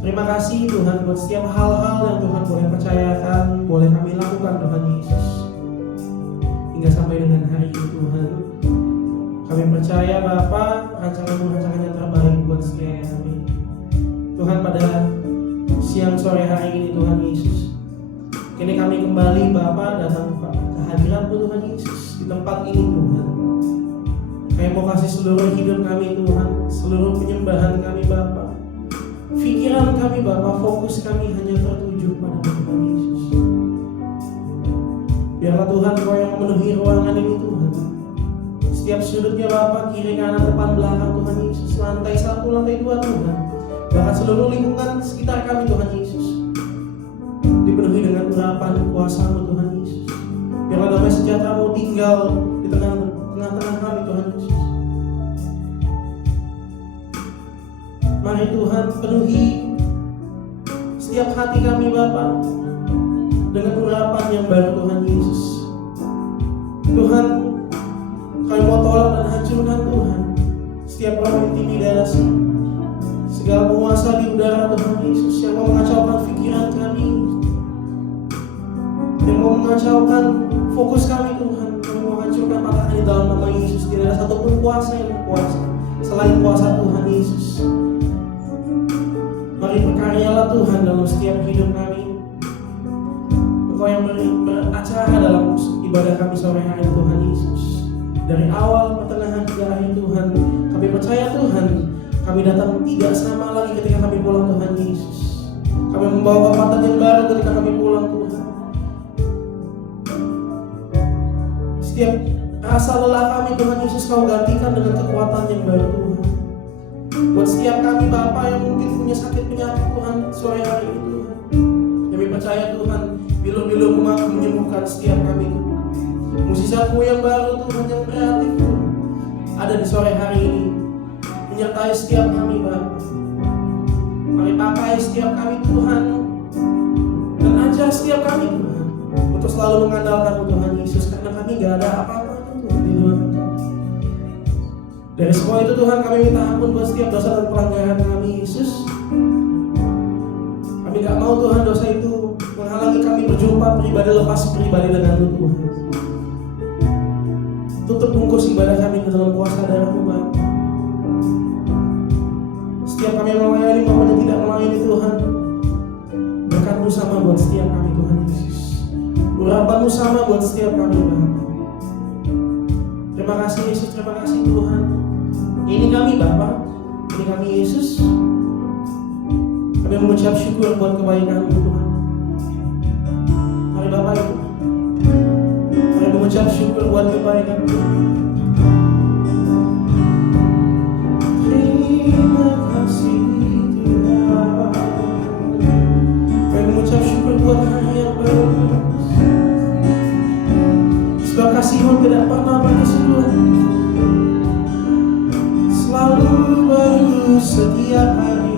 Terima kasih Tuhan buat setiap hal-hal yang Tuhan boleh percayakan, boleh kami lakukan Tuhan Yesus. Hingga sampai dengan hari ini Tuhan, kami percaya Bapa, rancangan-rancangan yang terbaik buat setiap kami. Tuhan, pada siang sore hari ini Tuhan Yesus, kini kami kembali Bapa datang ke hadirat Tuhan Yesus di tempat ini Tuhan. Kami mau kasih seluruh hidup kami Tuhan, seluruh penyembahan kami Bapa, pikiran kami Bapa, fokus kami hanya tertuju pada Tuhan Yesus. Biarlah Tuhan Kau yang memenuhi ruangan ini Tuhan. Setiap sudutnya Bapa, kiri kanan depan belakang Tuhan Yesus, lantai 1, lantai 2 Tuhan, bahkan seluruh lingkungan sekitar kami Tuhan Yesus, dipenuhi dengan urapan kuasa-Mu Tuhan Yesus. Biarlah damai sejahtera-Mu tinggal di tengah-tengah kami Tuhan Yesus. Mari Tuhan penuhi setiap hati kami Bapa dengan urapan yang baru Tuhan Yesus. Tuhan, kami mau tolak dan hancurkan Tuhan setiap roh intimidasi, segala penguasa di udara Tuhan Yesus yang mau mengacaukan pikiran kami, yang mau mengacaukan fokus kami Tuhan. Kami mau hancurkan, patahkan di dalam nama Yesus. Tidak ada satupun kuasa yang berkuasa selain kuasa Tuhan Yesus. Mari berkaryalah Tuhan dalam setiap hidup kami. Engkau yang beracara dalam ibadah kami sore hari Tuhan Yesus. Dari awal, pertengahan, hingga akhir Tuhan, kami percaya Tuhan, kami datang tidak sama lagi ketika kami pulang Tuhan Yesus. Kami membawa kekuatan yang baru ketika kami pulang Tuhan. Setiap rasa lelah kami Tuhan Yesus Kau gantikan dengan kekuatan yang baru Tuhan. Buat setiap kami Bapa yang mungkin punya sakit penyakit Tuhan sore hari ini Tuhan, kami percaya Tuhan, bilu-bilu-Mu mampu menyembuhkan setiap kami Tuhan. Mukjizat-Mu yang baru Tuhan, yang kreatif Tuhan, ada di sore hari ini, menyertai setiap kami Bapa. Mari pakai setiap kami Tuhan, dan ajar setiap kami Tuhan, untuk selalu mengandalkan Tuhan Yesus, karena kami gak ada apa-apa Tuhan di luar Engkau. Dari semua itu Tuhan, kami minta ampun buat setiap dosa dan pelanggaran kami Yesus. Kami gak mau Tuhan dosa itu menghalangi kami berjumpa pribadi lepas pribadi dengan-Mu Tuhan. Tutup bungkus ibadah kami ke dalam kuasa darah-Mu Bapa. Setiap kami melayani maupun yang tidak melayani Tuhan, berkat-Mu sama buat setiap kami Tuhan Yesus. Urapan-Mu sama buat setiap kami Bapa. Terima kasih Yesus, terima kasih Tuhan. Ini kami Bapa, ini kami Yesus. Kami mengucap syukur buat kebaikan-Mu Tuhan. Mari Bapak Ibu, mari mengucap syukur buat kebaikan-Mu. Terima kasih Tuhan. Kami mengucap syukur buat hari yang baru. Sebab kasih-Mu tidak pernah berhenti Tuhan, selalu baru setiap hari.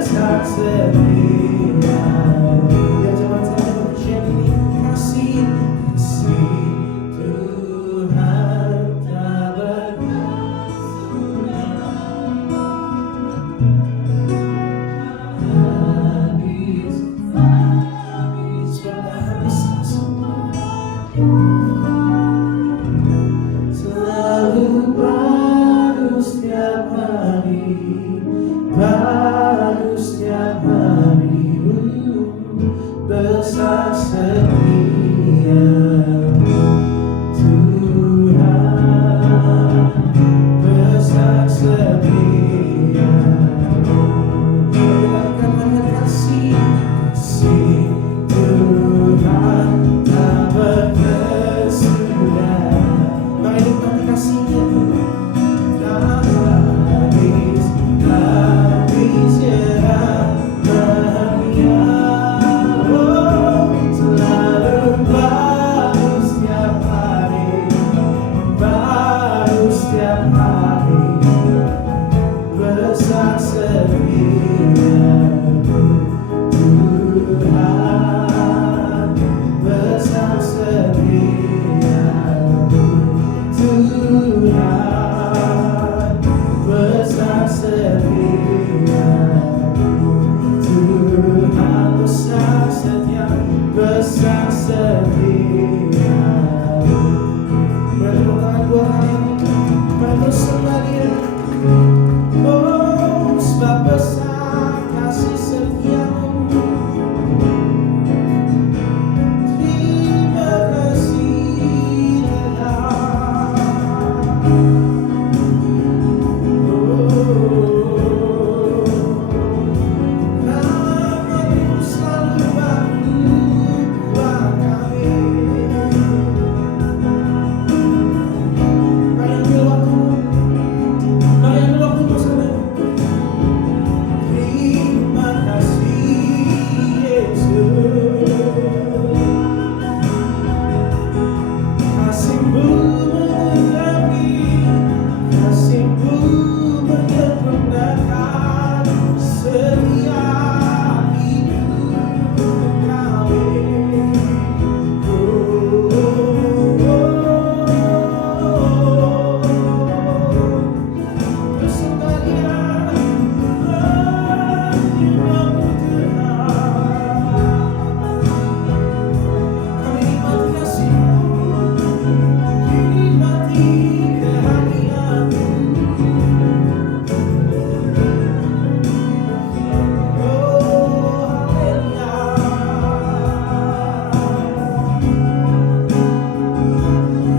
besar setia. Ya jangan sampai Indonesia ini kasih Tuhan tak habis, sudah habis selalu baru setiap hari, baru setiap hari, besar setia Tuhan, besar setia. Katakan kasih Tuhan tak berkesudahan. Mari nikmati kasih-Nya. Tak habis, habis ya bahagia. Oh, selalu baru setiap hari, baru setiap hari, besar setia Tuhan, besar setia Tuhan, besar setia Tuhan, besar setia, besar setia. Berarti tangan dua kali, mari terus sembah Dia. Oh, sebab besar kasih setia-Mu. Terima kasih Tuhan. Nama-Mu selalu baru buat kami. Mari ambil waktu, mari ambil waktu bersama. Terima kasih Yesus, kasih-Mu menggenapi, kasih-Mu menyempurnakan setiap hidup kami. Bersembah Dia, menyembah-Mu Tuhan. Kami nikmati kasih-Mu, nikmati kehadiran-Mu. Oh, haleluya.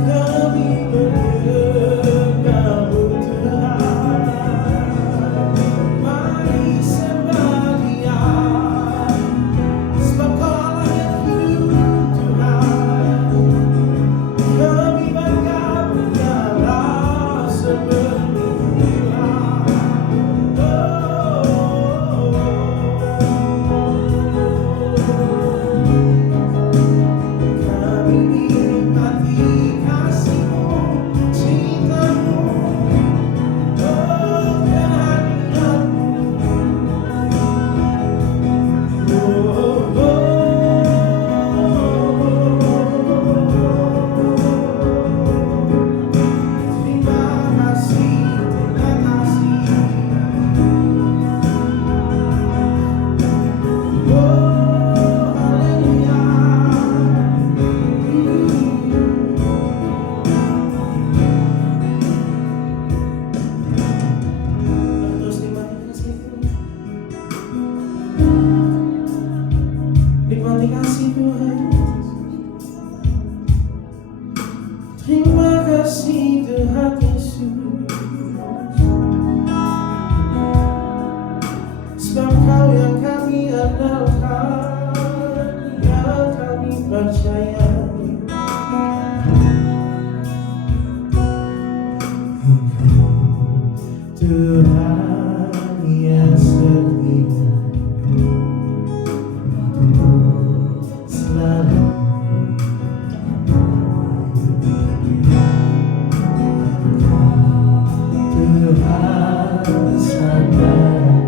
Kami menyembah-Mu Tuhan. Mari sembah Dia, sebab Kau Allah yang hidup Tuhan. Kami bangga menyembah sepenuhnya. Kami nikmati kasih-Mu, cinta-Mu, oh kehadiran-Mu. Terima kasih, terima kasih. Oh, haleluya. Terus nikmati kasih-Mu. Nikmati kasih Tuhan. Terima kasih Tuhan Yesus, sebab Kau yang kami andalkan, yang kami percaya. Tuhan yang setia selalu. Tuhan sangat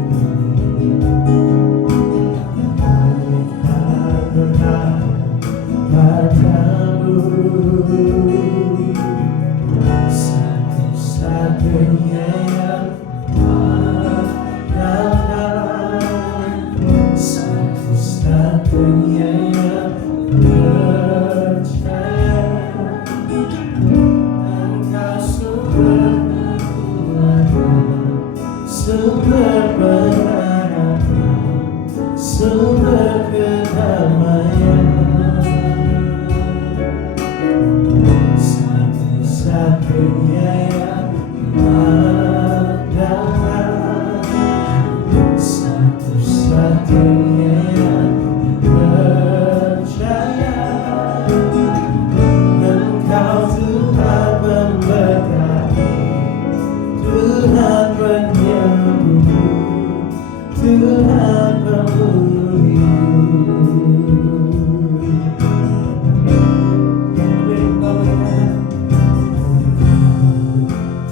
hadirnya yang percaya. Engkau Tuhan memberkati, Tuhan penyembuh, Tuhan pemulih.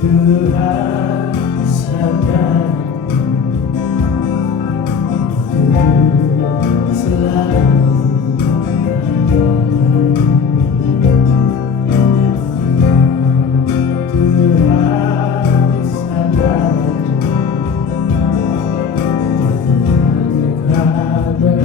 Tuhan sadar selalu Tuhan sadar mereka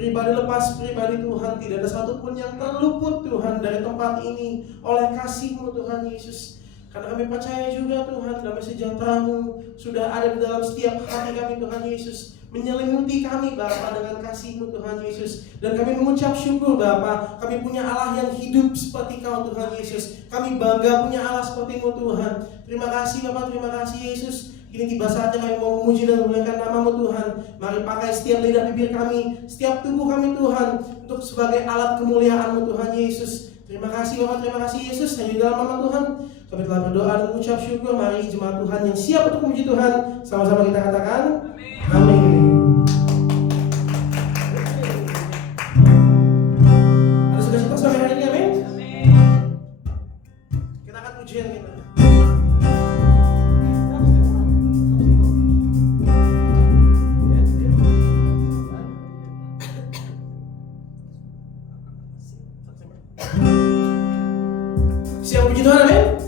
pribadi lepas pribadi Tuhan, tidak ada satupun yang terluput Tuhan dari tempat ini oleh kasih-Mu Tuhan Yesus. Karena kami percaya juga Tuhan, damai sejahtera-Mu sudah ada di dalam setiap hati kami Tuhan Yesus, menyelimuti kami Bapa dengan kasih-Mu Tuhan Yesus. Dan kami mengucap syukur Bapa, kami punya Allah yang hidup seperti Kau Tuhan Yesus. Kami bangga punya Allah seperti-Mu Tuhan. Terima kasih Bapa, terima kasih Yesus. Kini tiba saatnya kami mau memuji dan memuliakan nama-Mu Tuhan. Mari pakai setiap lidah bibir kami, setiap tubuh kami Tuhan, untuk sebagai alat kemuliaan-Mu Tuhan Yesus. Terima kasih Bapak, terima kasih Yesus. Hanya di dalam nama Tuhan kami telah berdoa dan mengucap syukur. Mari jemaat Tuhan yang siap untuk memuji Tuhan, sama-sama kita katakan amin. Ada sukacita sampai hari ini, amin? Kita akan pujian kita. Siap puji Tuhan, amin?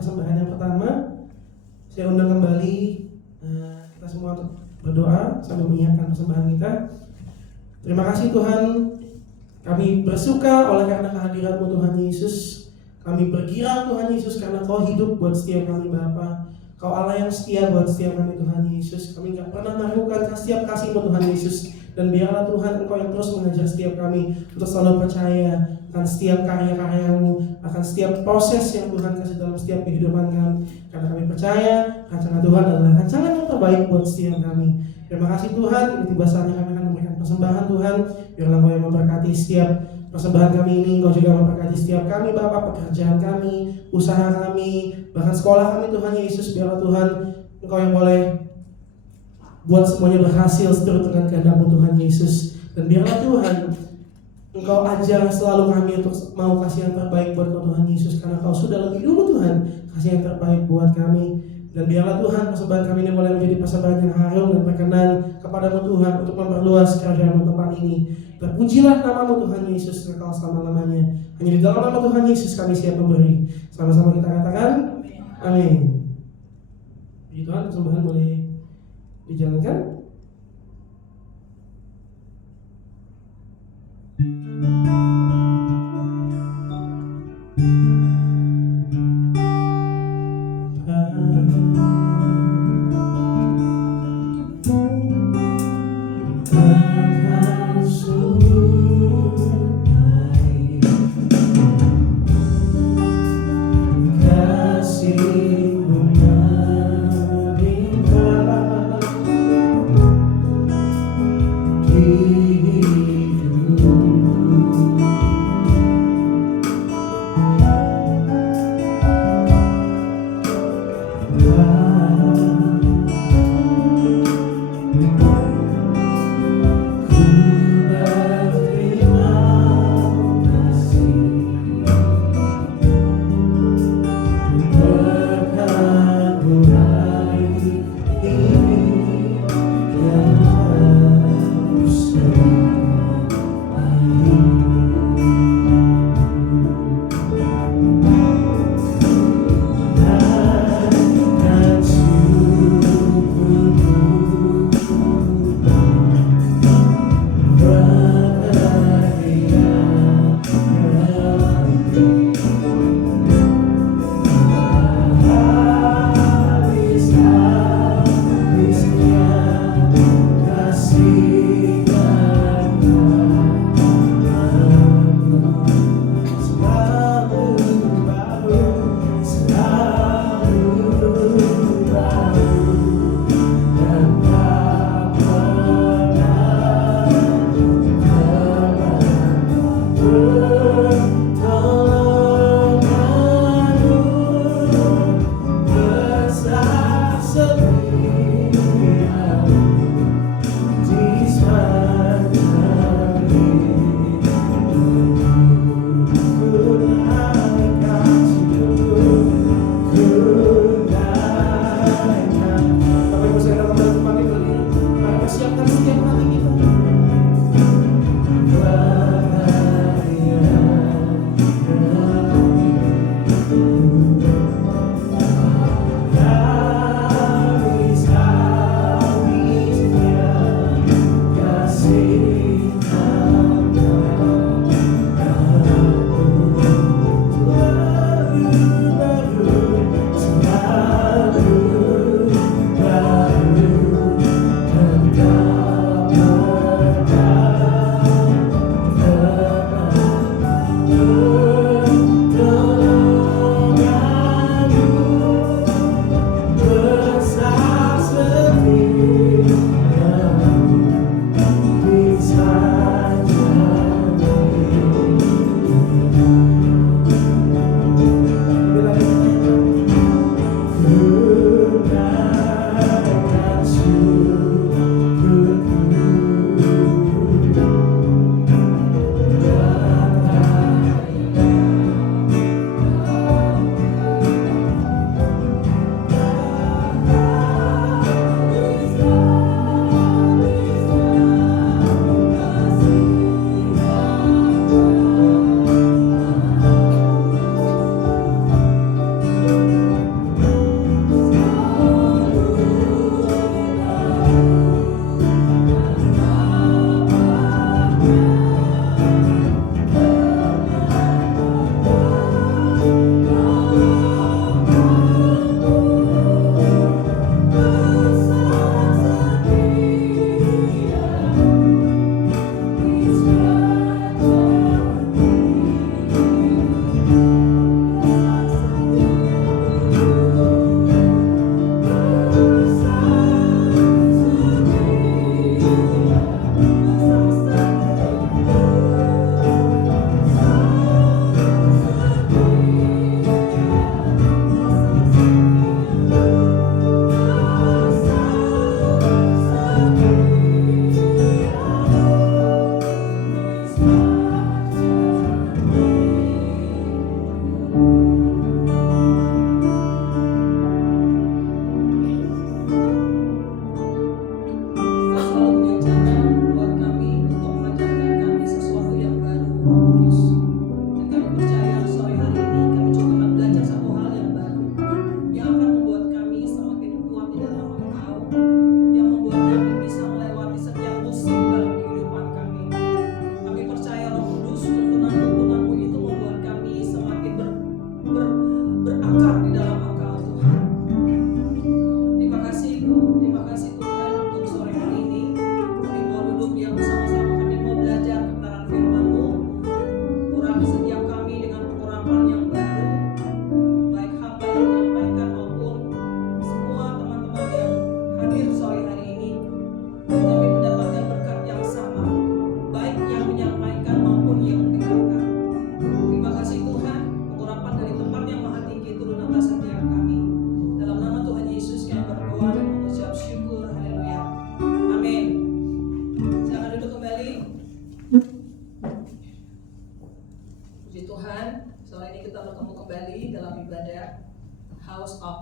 persembahan yang pertama. Saya undang kembali kita semua untuk berdoa sambil menyiapkan persembahan kita. Terima kasih Tuhan, kami bersuka oleh karena kehadiran-Mu Tuhan Yesus. Kami bergirang Tuhan Yesus karena Kau hidup buat setiap kami Bapa. Kau Allah yang setia buat setiap kami Tuhan Yesus. Kami gak pernah meragukan setiap kasih-Mu Tuhan Yesus. Dan biarlah Tuhan Engkau yang terus mengajar setiap kami untuk selalu percaya akan setiap karya-karya-Mu, akan setiap proses yang Tuhan kasih dalam setiap kehidupan kami. Karena kami percaya rancangan Tuhan adalah rancangan yang terbaik buat setiap kami. Terima kasih Tuhan, ini tiba saatnya kami akan memberikan persembahan Tuhan. Biarlah Engkau yang memberkati setiap persembahan kami ini. Engkau juga memberkati setiap kami Bapa, pekerjaan kami, usaha kami, bahkan sekolah kami Tuhan Yesus. Biarlah Tuhan Engkau yang boleh buat semuanya berhasil seturut dengan kehendak-Mu Tuhan Yesus. Dan biarlah Tuhan Engkau ajar selalu kami untuk mau kasih yang terbaik buat Kau Tuhan Yesus, karena Kau sudah lebih dulu Tuhan kasih yang terbaik buat kami. Dan biarlah Tuhan persembahan kami ini boleh menjadi persembahan yang harum dan berkenan kepadamu Tuhan untuk memperluas kerajaan-Mu tempat ini. Terpujilah nama-Mu Tuhan Yesus kekal selama-lamanya. Hanya di dalam nama Tuhan Yesus kami siap memberi. Sama-sama kita katakan amin. Puji Tuhan, persembahan boleh dijalankan.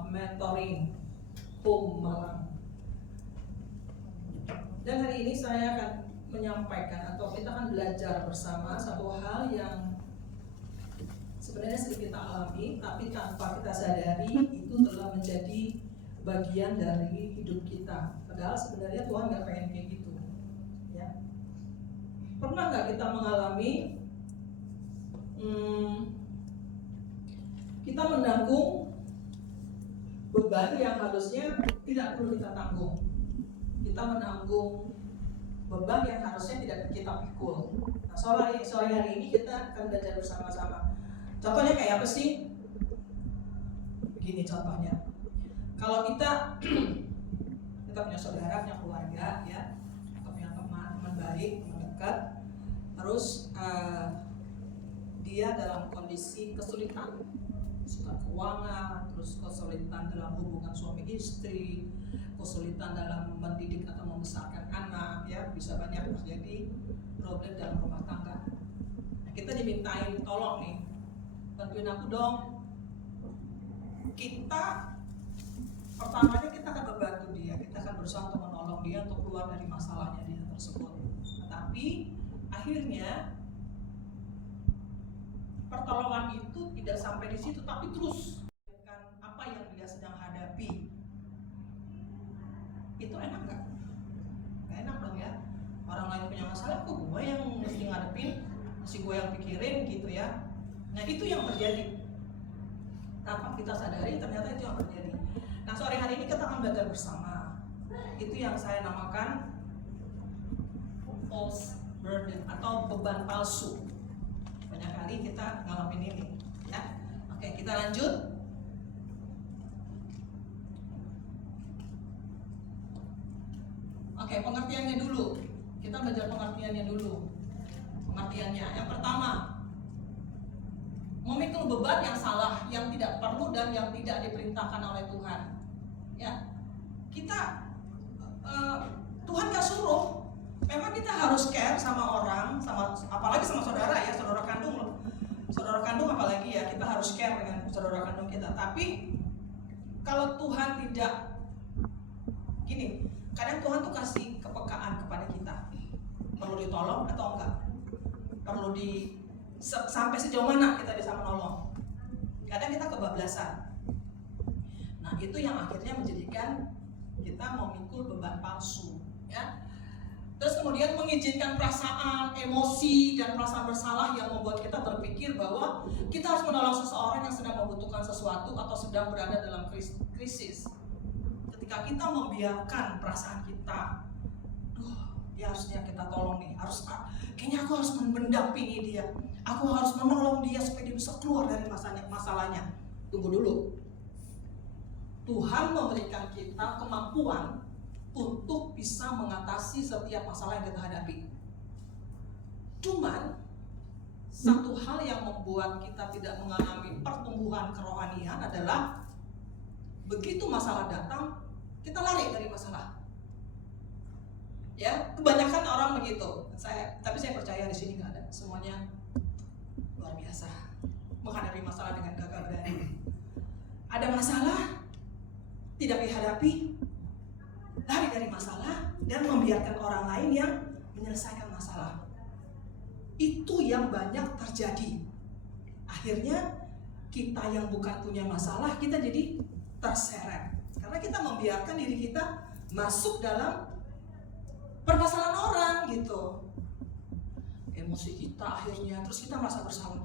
mentoring home Malang. Dan hari ini saya akan menyampaikan atau kita akan belajar bersama satu hal yang sebenarnya sering kita alami, tapi tanpa kita sadari itu telah menjadi bagian dari hidup kita. Padahal sebenarnya Tuhan nggak pengen kayak gitu. Ya. Pernah nggak kita mengalami kita menanggung beban yang harusnya tidak perlu kita tanggung? Kita menanggung beban yang harusnya tidak kita pikul. Nah, sore hari ini kita akan belajar bersama-sama. Contohnya kayak apa sih? Begini contohnya. Kalau kita punya saudara, punya keluarga, ya, atau punya teman baik, teman dekat, terus dia dalam kondisi kesulitan keuangan, terus kesulitan dalam hubungan suami istri, kesulitan dalam mendidik atau membesarkan anak, ya, bisa banyak terjadi problem dalam rumah tangga. Nah, kita dimintain tolong nih, bantuin aku dong. Pertamanya kita akan membantu dia, kita akan berusaha untuk menolong dia untuk keluar dari masalahnya dia tersebut. Tapi akhirnya pertolongan itu tidak sampai di situ, tapi terus apa yang dia sedang hadapi. Itu enak nggak? Nggak enak dong ya. Orang lain punya masalah, kok gue yang mesti ngadepin, mesti gue yang pikirin gitu ya. Nah itu yang terjadi. Tanpa kita sadari ternyata itu yang terjadi. Nah sore hari ini kita akan belajar bersama. Itu yang saya namakan false burden atau beban palsu. Banyak kali kita ngalamin ini, ya. Oke, kita lanjut. Oke, pengertiannya dulu. Kita belajar pengertiannya dulu. Pengertiannya, yang pertama, memikul beban yang salah, yang tidak perlu dan yang tidak diperintahkan oleh Tuhan. Ya, kita Tuhan gak suruh. Memang kita harus care sama orang, apalagi sama saudara ya, saudara kandung loh. Saudara kandung apalagi ya, kita harus care dengan saudara kandung kita. Tapi kalau Tuhan tidak, gini, kadang Tuhan tuh kasih kepekaan kepada kita. Perlu ditolong atau enggak? Perlu sampai sejauh mana kita bisa menolong? Kadang kita kebablasan. Nah itu yang akhirnya menjadikan kita memikul beban palsu, ya. Terus kemudian mengizinkan perasaan, emosi, dan perasaan bersalah yang membuat kita berpikir bahwa kita harus menolong seseorang yang sedang membutuhkan sesuatu atau sedang berada dalam krisis. Ketika kita membiarkan perasaan kita, dia harusnya kita tolong nih, kayaknya aku harus mendampingi dia, aku harus menolong dia supaya dia bisa keluar dari masalahnya. Tunggu dulu. Tuhan memberikan kita kemampuan untuk bisa mengatasi setiap masalah yang kita hadapi. Cuman satu hal yang membuat kita tidak mengalami pertumbuhan kerohanian adalah begitu masalah datang, kita lari dari masalah. Ya, kebanyakan orang begitu. Tapi saya percaya di sini nggak ada. Semuanya luar biasa menghadapi masalah dengan gagah berani. Ada masalah, tidak dihadapi, lari dari masalah dan membiarkan orang lain yang menyelesaikan masalah. Itu yang banyak terjadi. Akhirnya kita yang bukan punya masalah, kita jadi terseret. Karena kita membiarkan diri kita masuk dalam permasalahan orang gitu. Emosi kita akhirnya, terus kita merasa bersalah.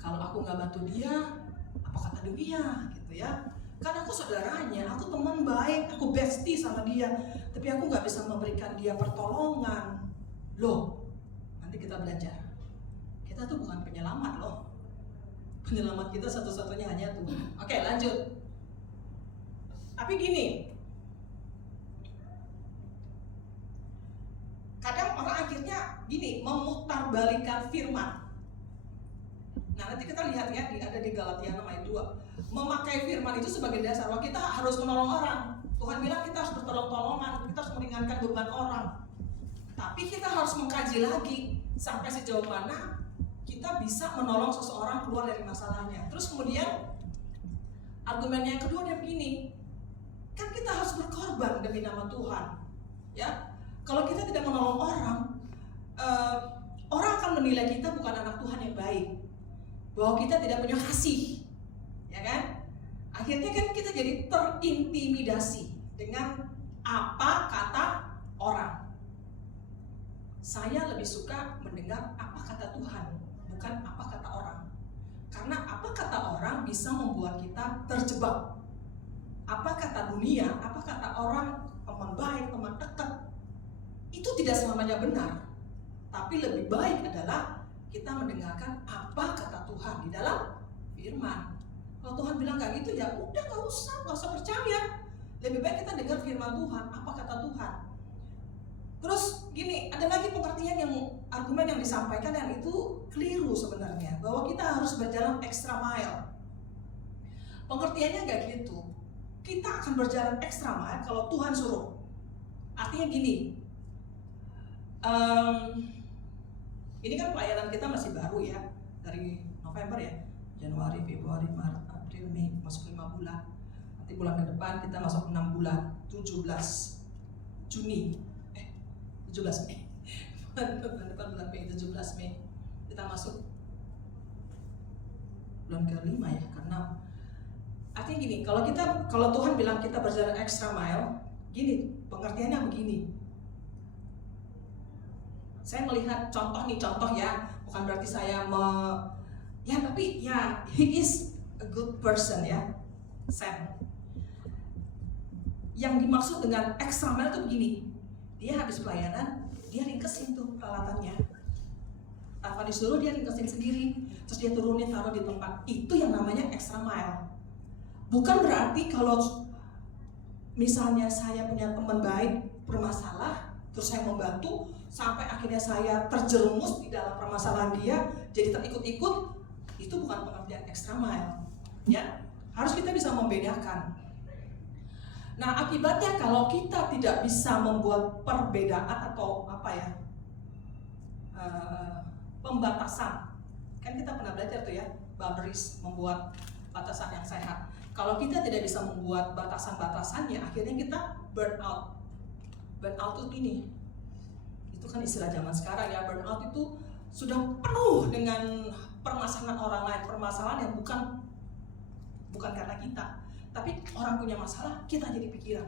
Kalau aku nggak bantu dia, apa kata dunia gitu ya. Karena aku saudaranya, aku teman baik, aku bestie sama dia, tapi aku nggak bisa memberikan dia pertolongan. Loh, nanti kita belajar. Kita tuh bukan penyelamat loh. Penyelamat kita satu-satunya hanya Tuhan. Oke, lanjut. Tapi gini, kadang orang akhirnya gini, memutarbalikkan firman. Nah nanti kita lihat ya, ada di Galatia 6 ayat 2. Memakai firman itu sebagai dasar bahwa kita harus menolong orang. Tuhan bilang kita harus bertolong-tolongan, kita harus meringankan beban orang. Tapi kita harus mengkaji lagi sampai sejauh mana kita bisa menolong seseorang keluar dari masalahnya. Terus kemudian Argumennya yang kedua dia begini, kan kita harus berkorban demi nama Tuhan, ya. Kalau kita tidak menolong orang, orang akan menilai kita bukan anak Tuhan yang baik, bahwa kita tidak punya kasih, ya kan? Akhirnya kan kita jadi terintimidasi dengan apa kata orang. Saya lebih suka mendengar apa kata Tuhan, bukan apa kata orang. Karena apa kata orang bisa membuat kita terjebak. Apa kata dunia, apa kata orang, teman baik, teman dekat, itu tidak selamanya benar. Tapi lebih baik adalah kita mendengarkan apa kata Tuhan di dalam firman. Kalau Tuhan bilang kayak gitu, ya udah nggak usah percaya. Lebih baik kita dengar firman Tuhan, apa kata Tuhan. Terus gini, ada lagi pengertian yang argumen yang disampaikan yang itu keliru sebenarnya, bahwa kita harus berjalan extra mile. Pengertiannya nggak gitu. Kita akan berjalan extra mile kalau Tuhan suruh. Artinya gini, ini kan pelayanan kita masih baru ya, dari November ya, Januari, Februari, Maret, April, Mei, masuk 5 bulan. Nanti bulan ke depan kita masuk 6 bulan, 17 Juni. 17 Mei, bulan depan bulan Mei, 17 Mei kita masuk bulan ke-5 ya, ke-6. Artinya gini, kalau Tuhan bilang kita berjalan extra mile, gini, pengertiannya begini. Saya melihat contoh ya, bukan berarti saya tapi ya, he is a good person ya, Sam. Yang dimaksud dengan extra mile itu begini. Dia habis pelayanan, dia ringkesin tuh peralatannya. Tanpa disuruh dia ringkesin sendiri, terus dia turunin taruh di tempat. Itu yang namanya extra mile. Bukan berarti kalau misalnya saya punya teman baik bermasalah, terus saya membantu sampai akhirnya saya terjerumus di dalam permasalahan dia, jadi terikut-ikut, itu bukan pengertian extra mile. Ya, harus kita bisa membedakan. Nah, akibatnya kalau kita tidak bisa membuat perbedaan atau pembatasan, kan kita pernah belajar tuh ya, boundaries, membuat batasan yang sehat. Kalau kita tidak bisa membuat batasan-batasannya, akhirnya kita burn out. Burn out itu ini, itu kan istilah zaman sekarang ya. Burn out itu sudah penuh dengan permasalahan orang lain, permasalahan yang bukan karena kita. Tapi orang punya masalah, kita jadi pikiran.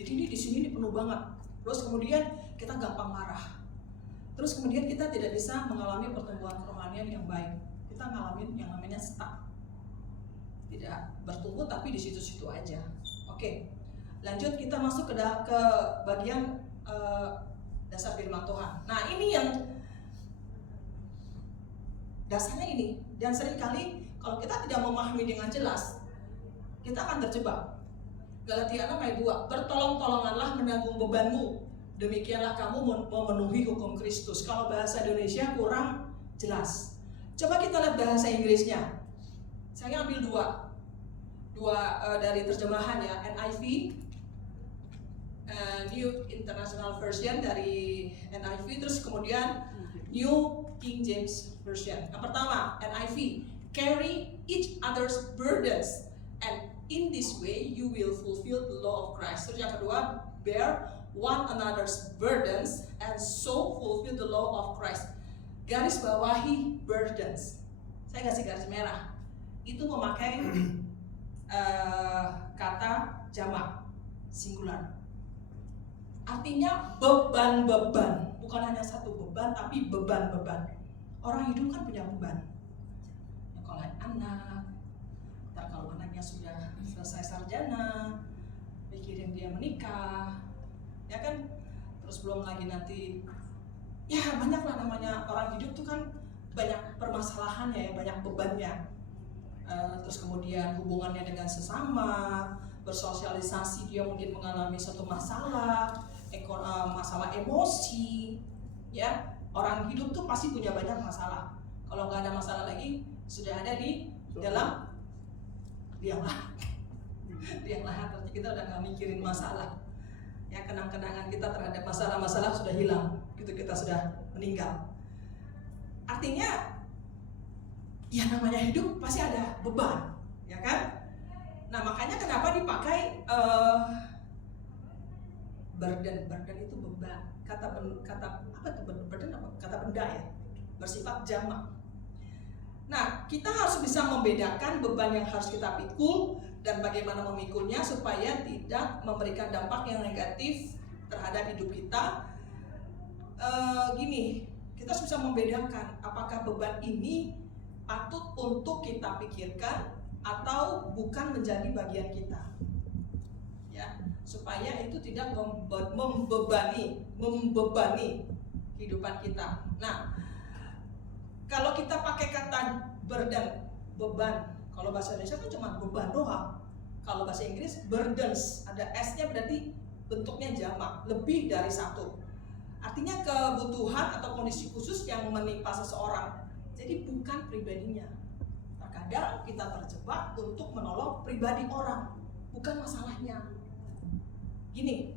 Jadi ini di sini penuh banget. Terus kemudian kita gampang marah. Terus kemudian kita tidak bisa mengalami pertumbuhan kerohanian yang baik. Kita ngalamin yang namanya stuck. Tidak bertumbuh tapi di situ-situ aja. Oke. Lanjut kita masuk ke bagian dasar firman Tuhan. Nah, ini yang dasarnya ini. Dan seringkali kalau kita tidak memahami dengan jelas, kita akan terjebak. Galatia 6 ayat 2, bertolong-tolonganlah menanggung bebanmu, demikianlah kamu memenuhi hukum Kristus. Kalau bahasa Indonesia kurang jelas. Coba kita lihat bahasa Inggrisnya. Saya ambil dua dari terjemahan ya, NIV, New International Version dari NIV, terus kemudian New King James Version. Yang pertama, NIV, carry each other's burdens, and in this way you will fulfill the law of Christ. Terus yang kedua, bear one another's burdens and so fulfill the law of Christ. Garis bawahi burdens. Saya kasih garis merah. Itu memakai kata jamak singular. Artinya beban-beban, bukan hanya satu beban tapi beban-beban. Orang hidup kan punya beban. Ya, kalau anak, ntar kalau anaknya sudah selesai sarjana, mikirin dia menikah, ya kan, terus belum lagi nanti, ya banyak lah namanya orang hidup tuh kan banyak permasalahannya ya, banyak bebannya. Terus kemudian hubungannya dengan sesama, bersosialisasi dia mungkin mengalami satu masalah, masalah emosi, ya. Orang hidup tuh pasti punya banyak masalah. Kalau nggak ada masalah lagi, sudah ada di dalam liang lahat. Liang lahat, artinya kita udah nggak mikirin masalah. Ya, kenang-kenangan kita terhadap masalah-masalah sudah hilang, gitu kita sudah meninggal. Artinya, ya namanya hidup pasti ada beban, ya kan? Nah makanya kenapa dipakai burden itu beban. Kata apa tuh burden apa? Kata benda ya, bersifat jamak. Nah kita harus bisa membedakan beban yang harus kita pikul dan bagaimana memikulnya supaya tidak memberikan dampak yang negatif terhadap hidup kita. Gini, kita harus bisa membedakan apakah beban ini patut untuk kita pikirkan atau bukan menjadi bagian kita, ya, supaya itu tidak membebani kehidupan kita. Nah, kalau kita pakai kata burden, beban, kalau bahasa Indonesia kan cuma beban doang. Kalau bahasa Inggris burdens, ada S-nya berarti bentuknya jamak, lebih dari satu. Artinya kebutuhan atau kondisi khusus yang menimpa seseorang. Jadi bukan pribadinya. Terkadang kita terjebak untuk menolong pribadi orang, bukan masalahnya. Gini,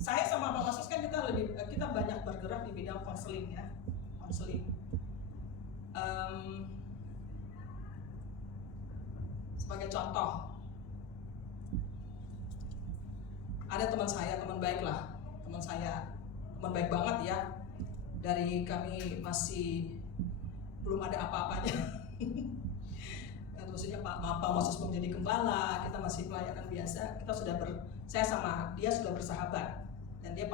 saya sama Pak Masus kan kita banyak bergerak di bidang konseling ya, konseling. Sebagai contoh, ada teman saya, teman baik lah, teman baik banget ya. Dari kami masih belum ada apa-apanya. Maksudnya Pak Masus menjadi gembala, kita masih pelayanan biasa. Saya sama dia sudah bersahabat, dan dia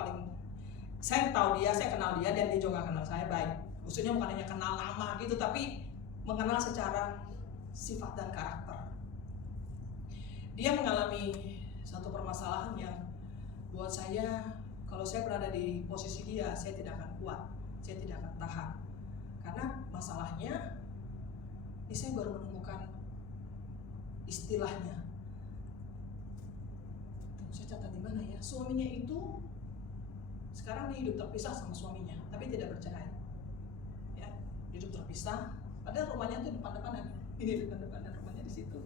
saya tahu dia, saya kenal dia, dan dia juga kenal saya baik. Maksudnya bukan hanya kenal nama gitu, tapi mengenal secara sifat dan karakter. Dia mengalami satu permasalahan yang buat saya, kalau saya berada di posisi dia, saya tidak akan kuat, saya tidak akan tahan. Karena masalahnya, ini saya baru menemukan istilahnya. Saya catat di mana ya? Suaminya itu sekarang dia hidup terpisah sama suaminya, tapi tidak bercerai. Ya, hidup terpisah. Padahal rumahnya tuh depan-depanan. Ini depan-depanan rumahnya di situ.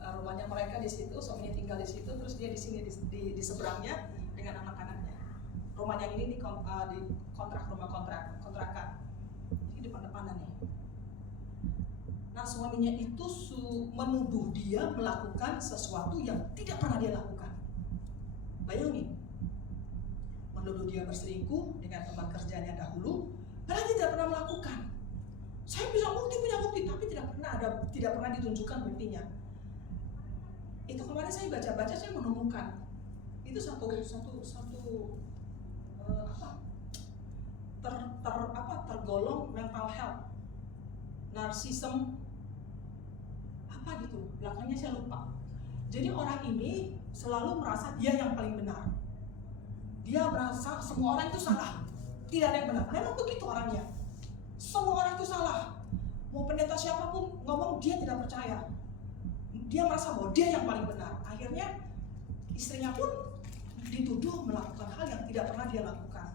Rumahnya mereka di situ, suaminya tinggal di situ, terus dia di sini di seberangnya dengan anak-anaknya. Rumahnya ini di kontrak kontrakan. Ini depan-depanan nih. Nah, suaminya itu menuduh dia melakukan sesuatu yang tidak pernah dia lakukan. Bayangin, menuduh dia berselingkuh dengan teman kerjanya dahulu, padahal dia tidak pernah melakukan. Saya bisa punya bukti, tapi tidak pernah ditunjukkan buktinya. Itu kemarin saya baca-baca, saya menemukan itu tergolong mental health, narsism, apa gitu, belakangnya saya lupa. Jadi orang ini selalu merasa dia yang paling benar. Dia merasa semua orang itu salah, tidak ada yang benar. Memang begitu orangnya. Semua orang itu salah. Mau pendeta siapapun ngomong, dia tidak percaya. Dia merasa bahwa dia yang paling benar. Akhirnya istrinya pun dituduh melakukan hal yang tidak pernah dia lakukan.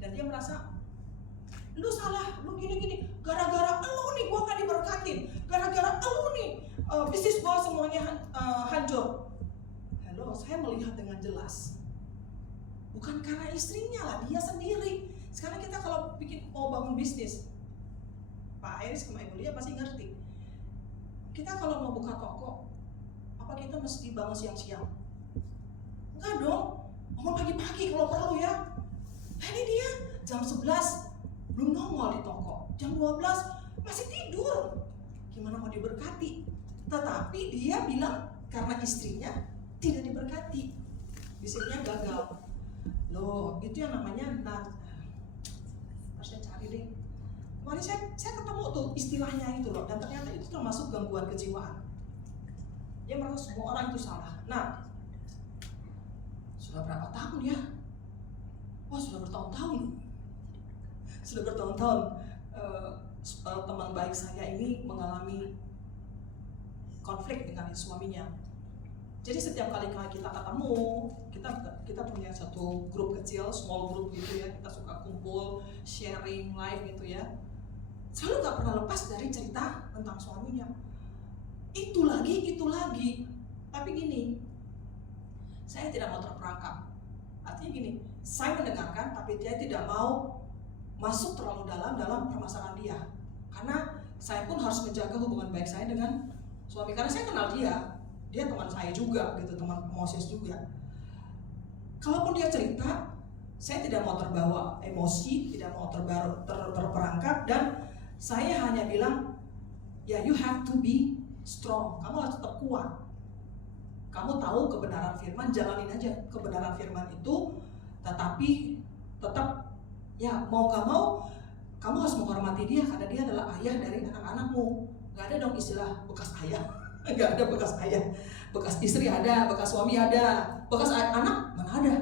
Dan dia merasa, lu salah, lu gini-gini. Gara-gara lu nih gua gak diberkatin. Gara-gara lu nih bisnis gua semuanya hancur. Halo, saya melihat dengan jelas. Bukan karena istrinya lah, dia sendiri. Sekarang kita kalau mau bangun bisnis, Pak Iris sama Ibu Lia pasti ngerti. Kita kalau mau buka toko, apa kita mesti bangun siang-siang? Enggak dong, bangun pagi-pagi kalau perlu ya. Ini dia jam 11 belum nongol di toko, jam 12 masih tidur. Gimana mau diberkati? Tetapi dia bilang karena istrinya tidak diberkati, bisnisnya gagal. Loh, itu yang namanya harus saya cari deh. Kemarin saya ketemu tuh istilahnya itu loh, dan ternyata itu termasuk gangguan kejiwaan. Dia merasa semua orang itu salah. Nah, sudah berapa tahun ya? Wah, sudah bertahun-tahun. Sudah bertahun-tahun teman baik saya ini mengalami konflik dengan suaminya. Jadi setiap kali kita ketemu, kita punya satu grup kecil, small group gitu ya. Kita suka kumpul, sharing, live gitu ya. Selalu gak pernah lepas dari cerita tentang suaminya. Itu lagi. Tapi gini, saya tidak mau terperangkap. Artinya gini, saya mendengarkan tapi saya tidak mau masuk terlalu dalam permasalahan dia. Karena saya pun harus menjaga hubungan baik saya dengan suami, karena saya kenal dia teman saya juga gitu, teman Moses juga. Kalaupun dia cerita, saya tidak mau terbawa emosi, tidak mau terperangkap, dan saya hanya bilang, ya you have to be strong, kamu harus tetap kuat. Kamu tahu kebenaran firman, jalanin aja kebenaran firman itu, tetapi tetap ya mau gak mau kamu harus menghormati dia karena dia adalah ayah dari anak-anakmu. Gak ada dong istilah bekas ayah. Gak ada bekas ayah. Bekas istri ada, bekas suami ada, bekas anak mana ada,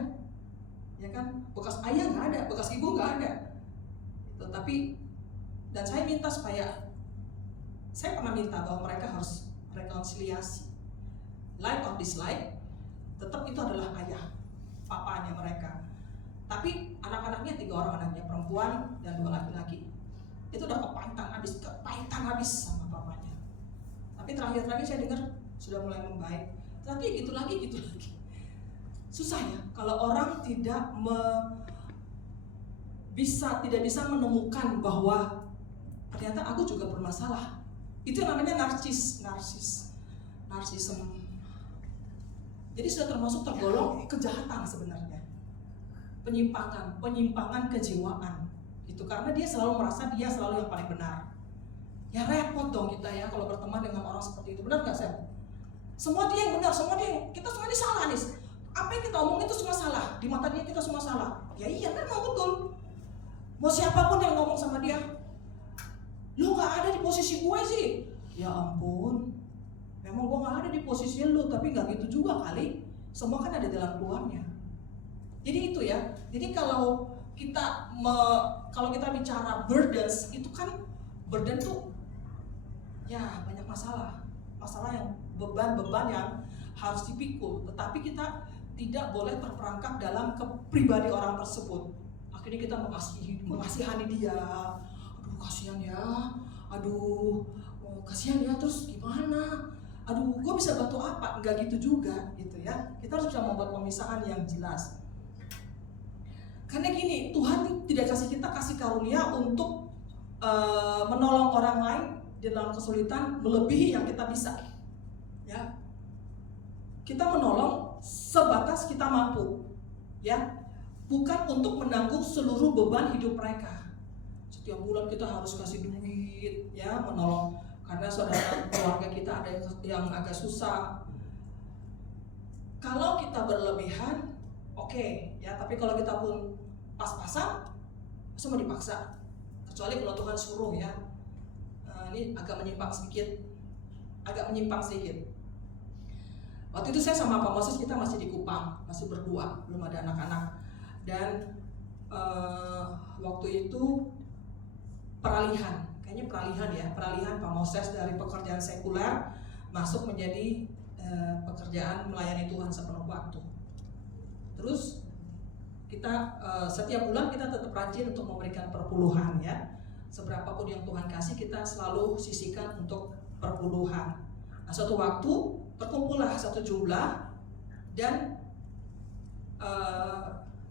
ya kan? Bekas ayah gak ada, bekas ibu gak ada. Tetapi dan saya minta supaya, saya pernah minta bahwa mereka harus rekonsiliasi. Like or dislike, tetap itu adalah ayah, papanya mereka. Tapi anak-anaknya 3 orang, anaknya perempuan dan 2 laki-laki. Itu udah kepahitan habis sama papanya. Tapi terakhir saya dengar sudah mulai membaik. Tapi gitu lagi. Susah ya kalau orang tidak bisa menemukan bahwa ternyata aku juga bermasalah. Itu yang namanya narsisme. Jadi sudah termasuk tergolong kejahatan sebenarnya. Penyimpangan kejiwaan. Itu karena dia selalu merasa dia selalu yang paling benar. Ya repot dong kita ya kalau berteman dengan orang seperti itu. Benar gak Sam? Semua dia yang benar, kita semua ini salah nih. Apa yang kita omongin itu semua salah. Di mata dia kita semua salah. Ya iya memang betul. Mau siapapun yang ngomong sama dia, lu gak ada di posisi gue sih. Ya ampun, memang gue gak ada di posisi lu, tapi gak gitu juga kali. Semua kan ada jalan keluarnya. Jadi itu ya. Jadi kalau kita bicara burdens, itu kan burden tuh ya banyak masalah yang beban yang harus dipikul. Tetapi kita tidak boleh terperangkap dalam kepribadi orang tersebut. Akhirnya kita mengasihani dia. Aduh kasihan ya. Kasihan ya, terus gimana? Aduh, gue bisa bantu apa? Enggak gitu juga gitu ya. Kita harus bisa membuat pemisahan yang jelas. Karena gini, Tuhan tidak kasih karunia untuk menolong orang lain di dalam kesulitan melebihi yang kita bisa. Ya, kita menolong sebatas kita mampu. Ya, bukan untuk menanggung seluruh beban hidup mereka. Setiap bulan kita harus kasih duit, ya, menolong karena saudara keluarga kita ada yang agak susah. Kalau kita berlebihan, oke, ya, tapi kalau kita pun pas-pasan, semua dipaksa. Kecuali kalau Tuhan suruh ya. Ini agak menyimpang sedikit. Waktu itu saya sama Pak Moses, kita masih di Kupang, masih berdua, belum ada anak-anak. Dan waktu itu peralihan Pak Moses dari pekerjaan sekuler masuk menjadi pekerjaan melayani Tuhan sepenuh waktu. Terus kita setiap bulan kita tetap rajin untuk memberikan perpuluhan ya. Seberapapun yang Tuhan kasih kita selalu sisihkan untuk perpuluhan. Nah, suatu waktu terkumpullah satu jumlah dan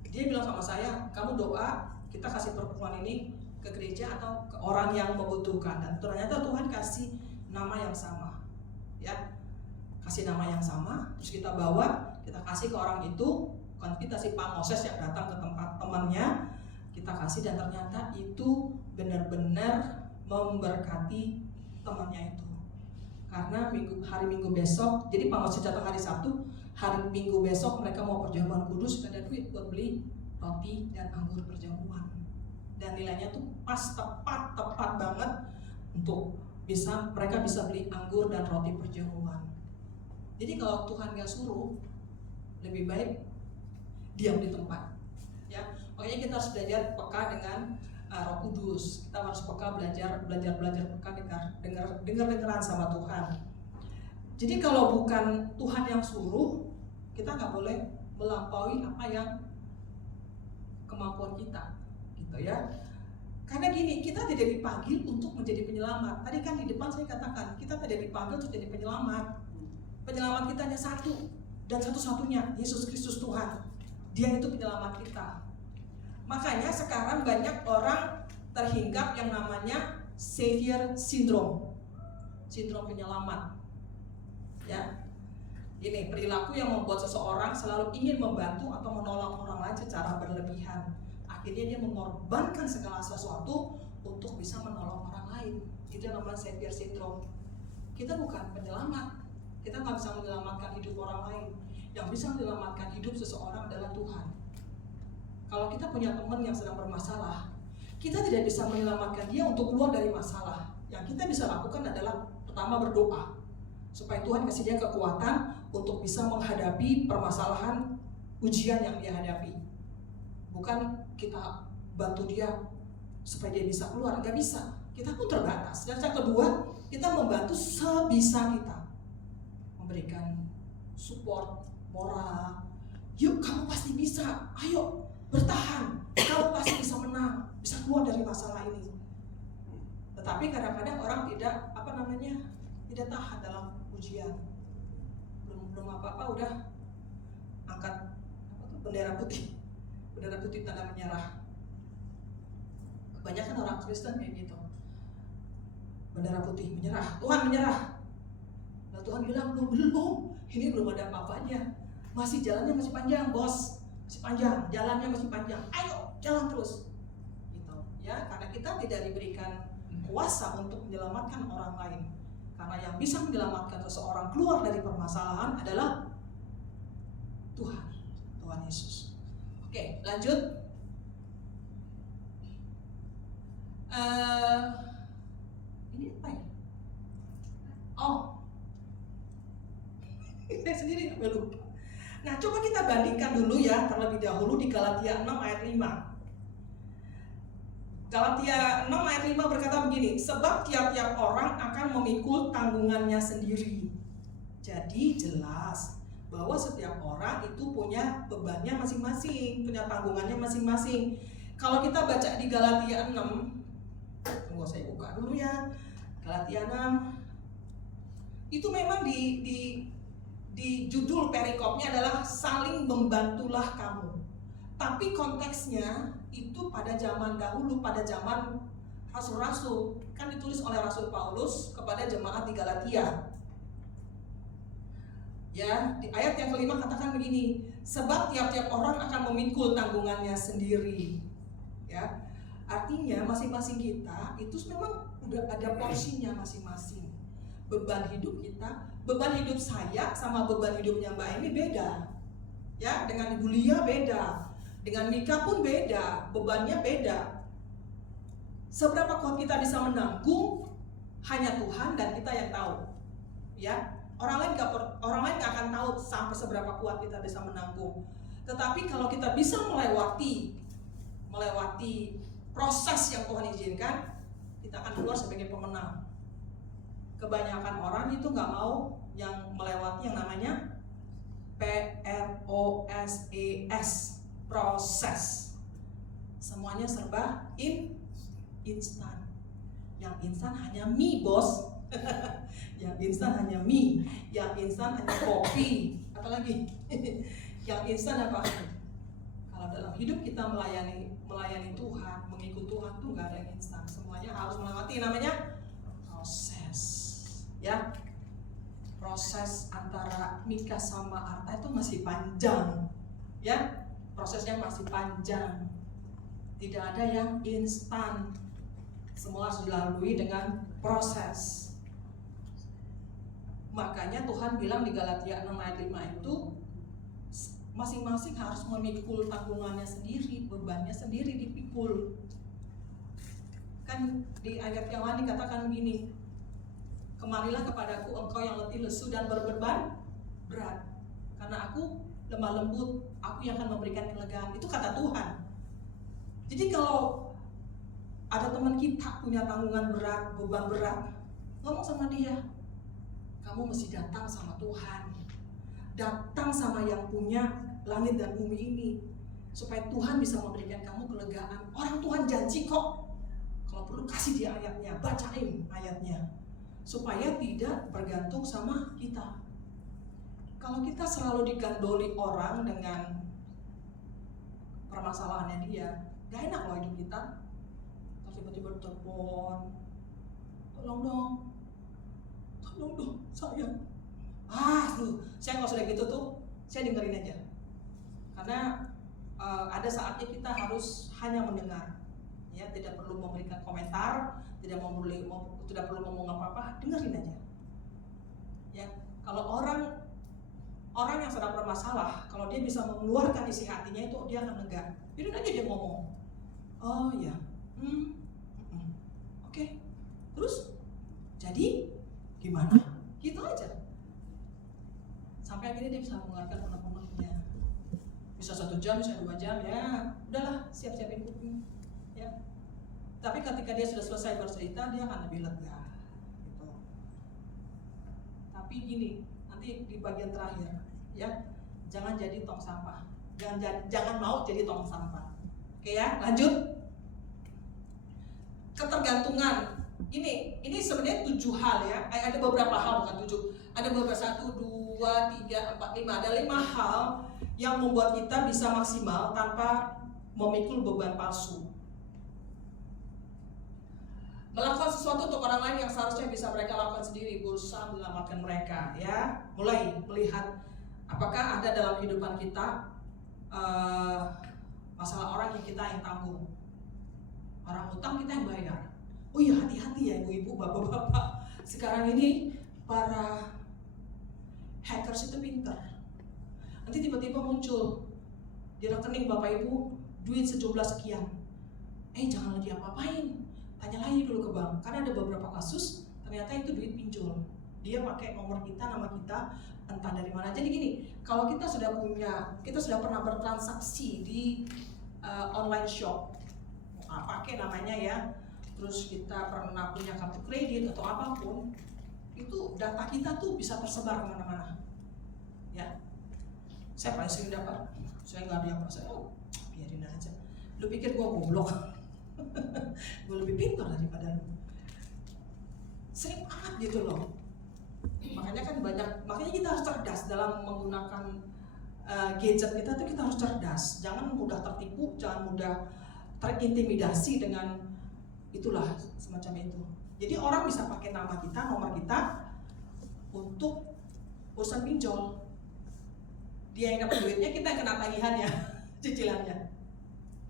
dia bilang sama saya, kamu doa kita kasih perpuluhan ini ke gereja atau ke orang yang membutuhkan. Dan ternyata Tuhan kasih nama yang sama, ya, kasih nama yang sama. Terus kita bawa, kita kasih ke orang itu. Bukan kita si Pak Moses yang datang ke tempat temannya, kita kasih dan ternyata itu benar-benar memberkati temannya itu. Karena hari Minggu besok, jadi Pak Moses datang hari Sabtu, hari Minggu besok mereka mau perjamuan kudus, ada duit buat beli roti dan anggur perjamuan. Dan nilainya tuh tepat banget untuk mereka bisa beli anggur dan roti perjamuan. Jadi kalau Tuhan gak suruh, lebih baik diam di tempat. Ya, makanya kita harus belajar peka dengan Roh Kudus. Kita harus peka belajar peka dengar-dengaran sama Tuhan. Jadi kalau bukan Tuhan yang suruh, kita nggak boleh melampaui apa yang kemampuan kita, gitu ya. Karena gini, kita tidak dipanggil untuk menjadi penyelamat. Tadi kan di depan saya katakan, kita tidak dipanggil untuk jadi penyelamat. Penyelamat kita hanya satu dan satu-satunya, Yesus Kristus Tuhan. Dia itu penyelamat kita. Makanya sekarang banyak orang terhinggap yang namanya Savior Syndrome, sindrom penyelamat. Ya, ini perilaku yang membuat seseorang selalu ingin membantu atau menolong orang lain secara berlebihan. Akhirnya dia mengorbankan segala sesuatu untuk bisa menolong orang lain. Itu yang namanya Savior Syndrome. Kita bukan penyelamat, kita nggak bisa menyelamatkan hidup orang lain. Yang bisa menyelamatkan hidup seseorang adalah Tuhan. Kalau kita punya teman yang sedang bermasalah, kita tidak bisa menyelamatkan dia untuk keluar dari masalah. Yang kita bisa lakukan adalah pertama berdoa, supaya Tuhan kasih dia kekuatan untuk bisa menghadapi permasalahan ujian yang dia hadapi. Bukan kita bantu dia supaya dia bisa keluar, nggak bisa. Kita pun terbatas. Dan yang kedua, kita membantu sebisa kita, memberikan support moral. Yuk, kamu pasti bisa. Ayo, bertahan. Kamu pasti bisa menang, bisa keluar dari masalah ini. Tetapi kadang-kadang orang tidak tidak tahan dalam ujian. Belum apa-apa udah angkat bendera putih tanda menyerah. Kebanyakan orang Kristen kayak gitu. Bendera putih menyerah, Tuhan menyerah. Nah, Tuhan bilang belum, ini belum ada apa-apanya. Jalannya masih panjang, bos. Masih panjang, jalannya masih panjang. Ayo, jalan terus. Gitu. Ya, karena kita tidak diberikan kuasa untuk menyelamatkan orang lain. Karena yang bisa menyelamatkan seseorang keluar dari permasalahan adalah Tuhan Yesus. Oke, lanjut. Ini apa ya? Oh, saya sendiri lupa. Nah, coba kita bandingkan dulu ya terlebih dahulu di Galatia 6 ayat 5. Galatia 6 ayat 5 berkata begini, sebab tiap-tiap orang akan memikul tanggungannya sendiri. Jadi jelas bahwa setiap orang itu punya bebannya masing-masing, punya tanggungannya masing-masing. Kalau kita baca di Galatia 6, tunggu saya buka dulu ya. Galatia 6 itu memang di judul perikopnya adalah saling membantulah kamu. Tapi konteksnya itu pada zaman dahulu, pada zaman rasul-rasul, kan ditulis oleh Rasul Paulus kepada jemaat di Galatia. Ya, di ayat yang kelima katakan begini, sebab tiap-tiap orang akan memikul tanggungannya sendiri. Ya, artinya masing-masing kita itu memang udah ada porsinya masing-masing. Beban hidup kita, beban hidup saya sama beban hidupnya Mbak Emi beda. Ya, dengan Ibu Lia beda, dengan Mika pun beda, bebannya beda. Seberapa kuat kita bisa menanggung hanya Tuhan dan kita yang tahu. Ya, orang lain nggak akan tahu sampai seberapa kuat kita bisa menanggung. Tetapi kalau kita bisa melewati proses yang Tuhan izinkan, kita akan keluar sebagai pemenang. Kebanyakan orang itu nggak mau yang melewati yang namanya PROSES, proses. Semuanya serba instan. Yang instan hanya mie, bos. Yang instan hanya mie, yang instan hanya kopi, apalagi yang instan apa? Kalau dalam hidup kita melayani Tuhan, mengikut Tuhan tuh nggak ada yang instan. Semuanya harus melewati namanya proses. Ya, proses antara Mika sama Arta itu masih panjang. Ya, prosesnya masih panjang. Tidak ada yang instan. Semua harus dilalui dengan proses. Makanya Tuhan bilang di Galatia 6 ayat 5 itu masing-masing harus memikul tanggungannya sendiri, bebannya sendiri dipikul. Kan di ayat yang lain dikatakan begini, kemarilah kepadaku engkau yang letih lesu dan berbeban berat, karena aku lemah lembut, aku yang akan memberikan kelegaan. Itu kata Tuhan. Jadi kalau ada teman kita punya tanggungan berat, beban berat, ngomong sama dia, kamu mesti datang sama Tuhan, datang sama yang punya langit dan bumi ini, supaya Tuhan bisa memberikan kamu kelegaan. Orang Tuhan janji kok, kalau perlu kasih dia ayatnya, bacain ayatnya, supaya tidak bergantung sama kita. Kalau kita selalu digandoli orang dengan permasalahannya dia, gak enak loh hidup kita. Tiba-tiba telepon, tolong dong sayang. Saya kalau sudah gitu tuh, saya dengerin aja. Karena ada saatnya kita harus hanya mendengar, ya, tidak perlu memberikan komentar, tidak perlu ngomong apa-apa, dengerin aja. Ya, kalau orang yang sedang bermasalah, kalau dia bisa mengeluarkan isi hatinya itu, dia akan lega. Biarin aja dia ngomong. Oh ya, oke. Terus, jadi gimana? Gitu aja. Sampai akhirnya dia bisa mengeluarkan unek-uneknya. Bisa 1 jam, bisa 2 jam, ya udahlah, siap-siapin kuping, ya. Tapi ketika dia sudah selesai bercerita, dia akan lebih lega, gitu. Tapi gini, nanti di bagian terakhir, ya, jangan jadi tong sampah, jangan mau jadi tong sampah. Oke ya, lanjut. Ketergantungan. Ini sebenarnya 7 hal ya. Ada beberapa hal, bukan 7. Ada beberapa 1, 2, 3, 4, 5. Ada 5 hal yang membuat kita bisa maksimal tanpa memikul beban palsu. Melakukan sesuatu untuk orang lain yang seharusnya bisa mereka lakukan sendiri, berusaha menyelamatkan mereka, ya. Mulai melihat apakah ada dalam kehidupan kita masalah orang yang kita yang tanggung. Orang utang kita yang bayar. Oh iya, hati-hati ya ibu-ibu, bapak-bapak. Sekarang ini para hackers itu pintar. Nanti tiba-tiba muncul di rekening bapak ibu duit sejumlah sekian. Jangan lagi apa-apain. Tanya lagi dulu ke bank. Karena ada beberapa kasus ternyata itu duit pinjol. Dia pakai nomor kita, nama kita, entah dari mana. Jadi gini, kalau kita sudah pernah bertransaksi di online shop, pakai namanya ya, terus kita pernah punya kartu kredit atau apapun, itu data kita tuh bisa tersebar kemana-mana, ya. Saya paling sering dapat, saya nggak ada yang saya, biarin aja. Lu pikir gua goblok? Gua lebih pintar daripada lu. Sering banget gitu loh. Makanya kita harus cerdas dalam menggunakan gadget kita tuh, kita harus cerdas. Jangan mudah tertipu, jangan mudah terintimidasi dengan itulah semacam itu. Jadi orang bisa pakai nama kita, nomor kita untuk urusan pinjol. Dia yang dapat duitnya, kita yang kena tagihannya, cicilannya,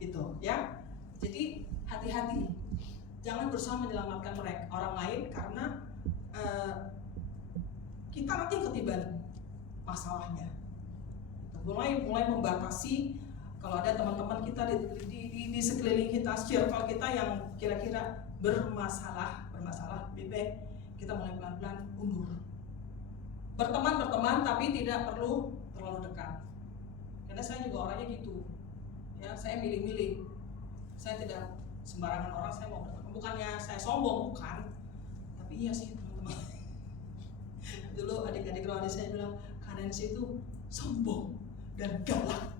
gitu ya. Jadi hati-hati, jangan berusaha menyelamatkan orang lain karena kita nanti ketiban masalahnya. Mulai membatasi. Kalau ada teman-teman kita di sekeliling kita, circle kita yang kira-kira bermasalah, lebih baik kita mulai pelan-pelan undur. Berteman tapi tidak perlu terlalu dekat. Karena saya juga orangnya gitu, ya. Saya milih-milih. Saya tidak sembarangan orang saya mau berteman. Bukannya saya sombong, bukan. Tapi iya sih teman-teman. Dulu adik-adik keluarga saya bilang, kalian itu sombong dan galak.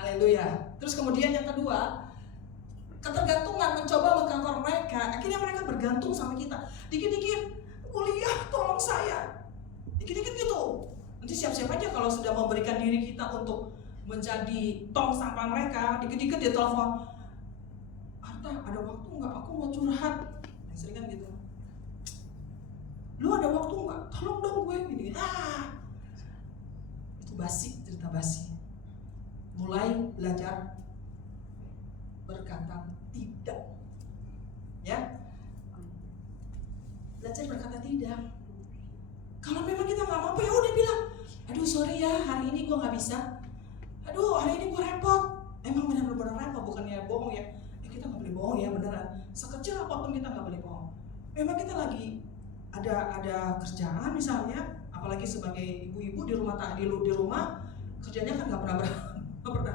Haleluya. Terus kemudian yang kedua, ketergantungan, mencoba mengcover mereka. Akhirnya mereka bergantung sama kita. Dikit-dikit, kuliah tolong saya. Dikit-dikit gitu. Nanti siap-siap aja kalau sudah memberikan diri kita untuk menjadi tong sampah mereka. Dikit-dikit dia telepon, Arta, ada waktu nggak? Aku mau curhat. Sering kan gitu. Lu ada waktu nggak? Tolong dong gue gini. Itu basi, cerita basi. Mulai belajar berkata tidak, ya. Belajar berkata tidak. Kalau memang kita nggak mampu, ya udah bilang, aduh sorry ya, hari ini gue nggak bisa. Aduh hari ini gue repot. Emang benar-benar repot, bukannya bohong ya. Kita nggak boleh bohong ya, beneran. Sekecil apapun kita nggak boleh bohong. Memang kita lagi ada kerjaan misalnya, apalagi sebagai ibu-ibu di rumah kerjanya kan nggak pernah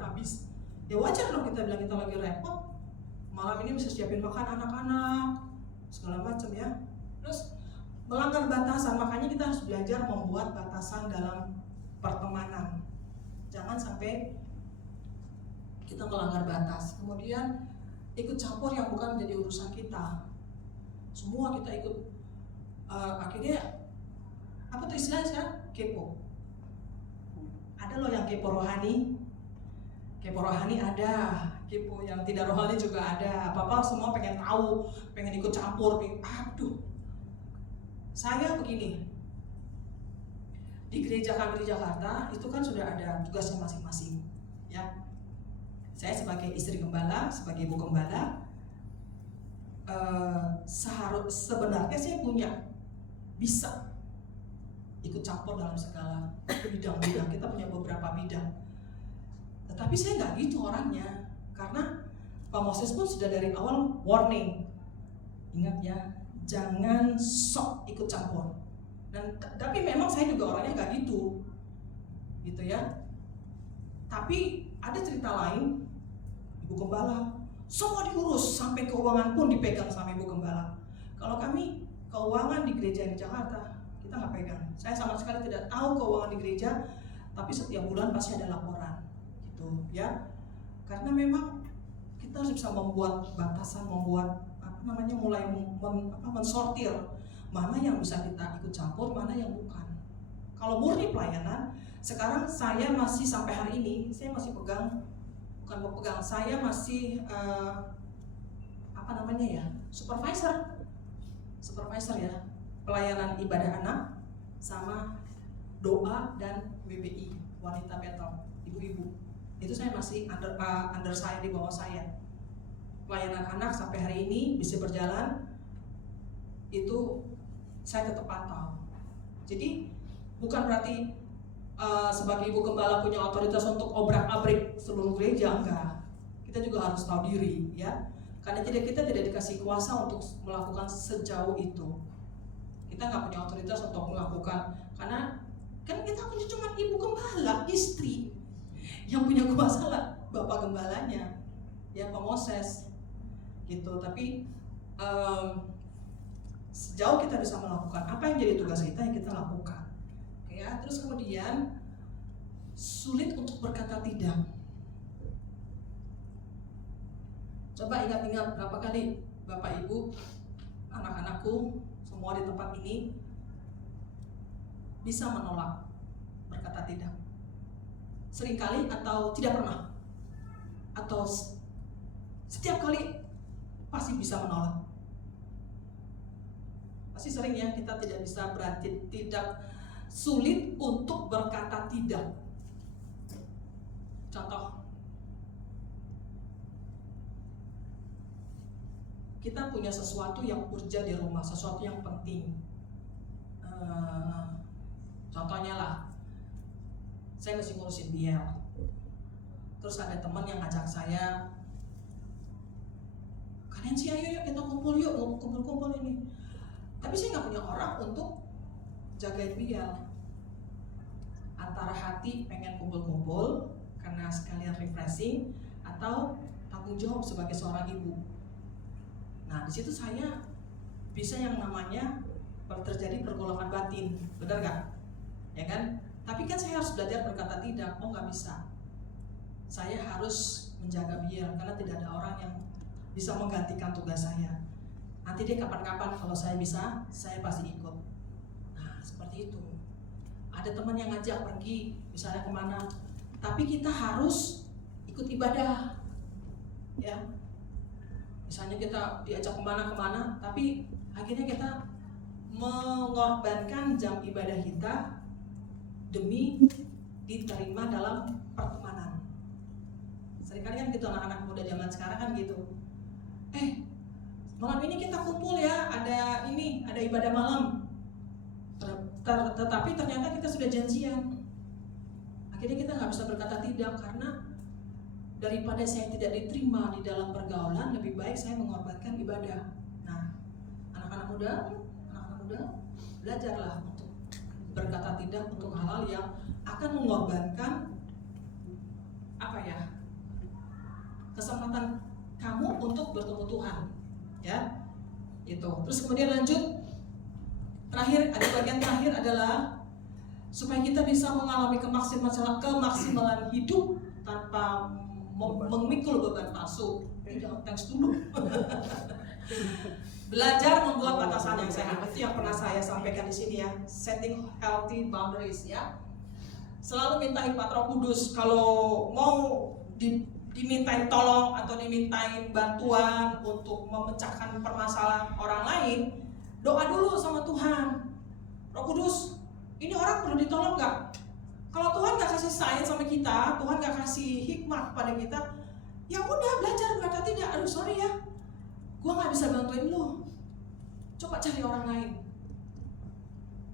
habis. Ya wajar dong kita bilang kita lagi repot. Malam ini bisa siapin makan anak-anak, segala macam ya. Terus melanggar batasan, makanya kita harus belajar membuat batasan dalam pertemanan. Jangan sampai kita melanggar batas. Kemudian ikut campur yang bukan menjadi urusan kita. Semua kita ikut. Akhirnya apa tuh istilahnya sekarang? Kepo. Ada loh yang kepo rohani. Kepo rohani ada, kepo yang tidak rohani juga ada. Apa-apa semua pengen tahu, pengen ikut campur. Aduh, saya begini, di gereja kami di Jakarta itu kan sudah ada tugasnya masing-masing, ya. Saya sebagai istri gembala, sebagai ibu gembala, sebenarnya saya bisa ikut campur dalam segala bidang-bidang. Kita punya beberapa bidang. Tetapi saya nggak gitu orangnya, karena Pak Moses pun sudah dari awal warning, ingat ya, jangan sok ikut campur. Dan tapi memang saya juga orangnya nggak gitu ya. Tapi ada cerita lain, ibu gembala semua diurus, sampai keuangan pun dipegang sama ibu gembala. Kalau kami keuangan di gereja di Jakarta kita nggak pegang. Saya sama sekali tidak tahu keuangan di gereja, tapi setiap bulan pasti ada laporan. Ya, karena memang kita harus bisa membuat batasan, membuat mulai mensortir mana yang bisa kita ikut campur, mana yang bukan. Kalau murni pelayanan, sekarang saya masih sampai hari ini saya masih saya masih supervisor ya, pelayanan ibadah anak sama doa dan WBI, wanita Betel, ibu-ibu. Itu saya masih under saya, di bawah saya. Pelayanan anak sampai hari ini bisa berjalan, itu saya tetap pantau. Jadi bukan berarti sebagai ibu gembala punya otoritas untuk obrak-abrik seluruh gereja, enggak. Kita juga harus tahu diri, ya. Karena kita tidak dikasih kuasa untuk melakukan sejauh itu. Kita nggak punya otoritas untuk melakukan, karena kan kita punya cuma ibu gembala, istri. Yang punya kuasa lah bapak gembalanya, ya Pak Moses, gitu. Tapi sejauh kita bisa melakukan apa yang jadi tugas kita, yang kita lakukan, ya. Terus kemudian sulit untuk berkata tidak. Coba ingat-ingat berapa kali bapak ibu, anak-anakku semua di tempat ini bisa menolak berkata tidak. Seringkali atau tidak pernah, atau setiap kali pasti bisa menolak. Pasti sering ya, kita tidak bisa berarti tidak, sulit untuk berkata tidak. Contoh, kita punya sesuatu yang urgent di rumah, sesuatu yang penting. Contohnya lah, saya mesti ngurusin BL. Terus ada teman yang ngajak saya, kalian sih ayo yuk kita kumpul yuk, kumpul ini. Tapi saya nggak punya orang untuk jagain BL. Antara hati pengen kumpul-kumpul karena sekalian refreshing, atau tanggung jawab sebagai seorang ibu. Nah di situ saya bisa yang namanya terjadi pergolakan batin, benar nggak? Ya kan? Tapi kan saya harus belajar berkata tidak. Oh nggak bisa, saya harus menjaga biar, karena tidak ada orang yang bisa menggantikan tugas saya. Nanti deh kapan-kapan kalau saya bisa, saya pasti ikut. Nah seperti itu. Ada teman yang ngajak pergi misalnya kemana, tapi kita harus ikut ibadah, ya. Misalnya kita diajak kemana-kemana, tapi akhirnya kita mengorbankan jam ibadah kita demi diterima dalam pertemanan. Seringkali kan gitu anak-anak muda zaman sekarang kan gitu. Malam ini kita kumpul ya, ada ibadah malam. Tetapi ternyata kita sudah janjian. Akhirnya kita nggak bisa berkata tidak, karena daripada saya tidak diterima di dalam pergaulan, lebih baik saya mengorbankan ibadah. Nah, anak-anak muda, belajarlah untuk berkata tidak untuk hal-hal yang akan mengorbankan kesempatan kamu untuk bertemu Tuhan, ya. Itu. Terus kemudian lanjut, bagian terakhir adalah supaya kita bisa mengalami kemaksimalan hidup tanpa memikul beban palsu. Jangan thanks dulu. Belajar membuat batasan yang sehat. Itu yang pernah saya sampaikan di sini ya. Setting healthy boundaries ya. Selalu minta hikmat Roh Kudus. Kalau mau dimintain tolong atau dimintain bantuan untuk memecahkan permasalahan orang lain, doa dulu sama Tuhan. Roh Kudus, ini orang perlu ditolong nggak? Kalau Tuhan nggak kasih sign sama kita, Tuhan nggak kasih hikmat pada kita, ya udah belajar berkata tidak. Aduh sorry ya, gue nggak bisa bantuin lo. Coba cari orang lain.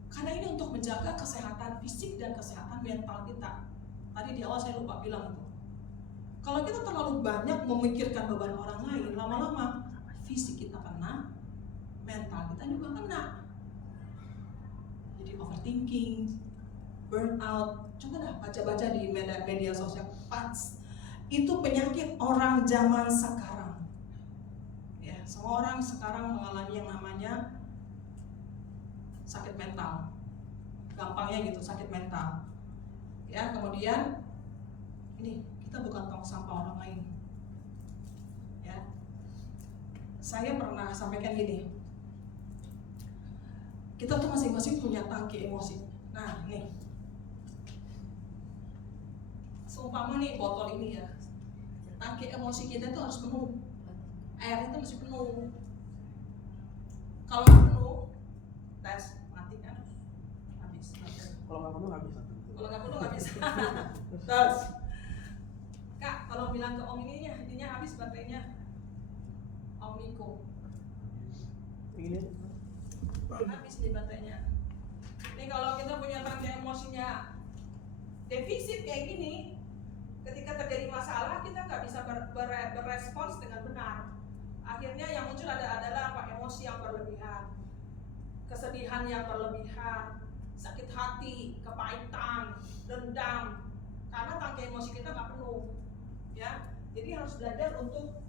Karena ini untuk menjaga kesehatan fisik dan kesehatan mental kita. Tadi di awal saya lupa bilang itu. Kalau kita terlalu banyak memikirkan beban orang lain, lama-lama fisik kita kena, mental kita juga kena. Jadi overthinking, burnout. Coba dah baca-baca di media sosial. Itu penyakit orang zaman sekarang. Ya, semua orang sekarang mengalami yang namanya sakit mental. Gampangnya gitu, sakit mental. Ya, kemudian ini kita bukan tong sampah orang lain. Ya. Saya pernah sampaikan gini. Kita tuh masing-masing punya tangki emosi. Nah, nih. Seumpama nih botol ini ya. Tangki emosi kita tuh harus penuh. Air itu mesti penuh. Kalau nggak penuh, tes mati kan? Habis. Kalau nggak penuh habis. Kalau nggak penuh nggak bisa. Terus, Kak, kalau bilang ke Om intinya habis baterainya. Om Niko. Ini Habis nih baterainya. Ini kalau kita punya tangki emosinya defisit kayak gini, ketika terjadi masalah kita nggak bisa berespons dengan benar. Akhirnya yang muncul adalah apa? Emosi yang berlebihan, kesedihan yang berlebihan, sakit hati, kepahitan, dendam, karena tangki emosi kita nggak penuh. Ya, jadi harus belajar untuk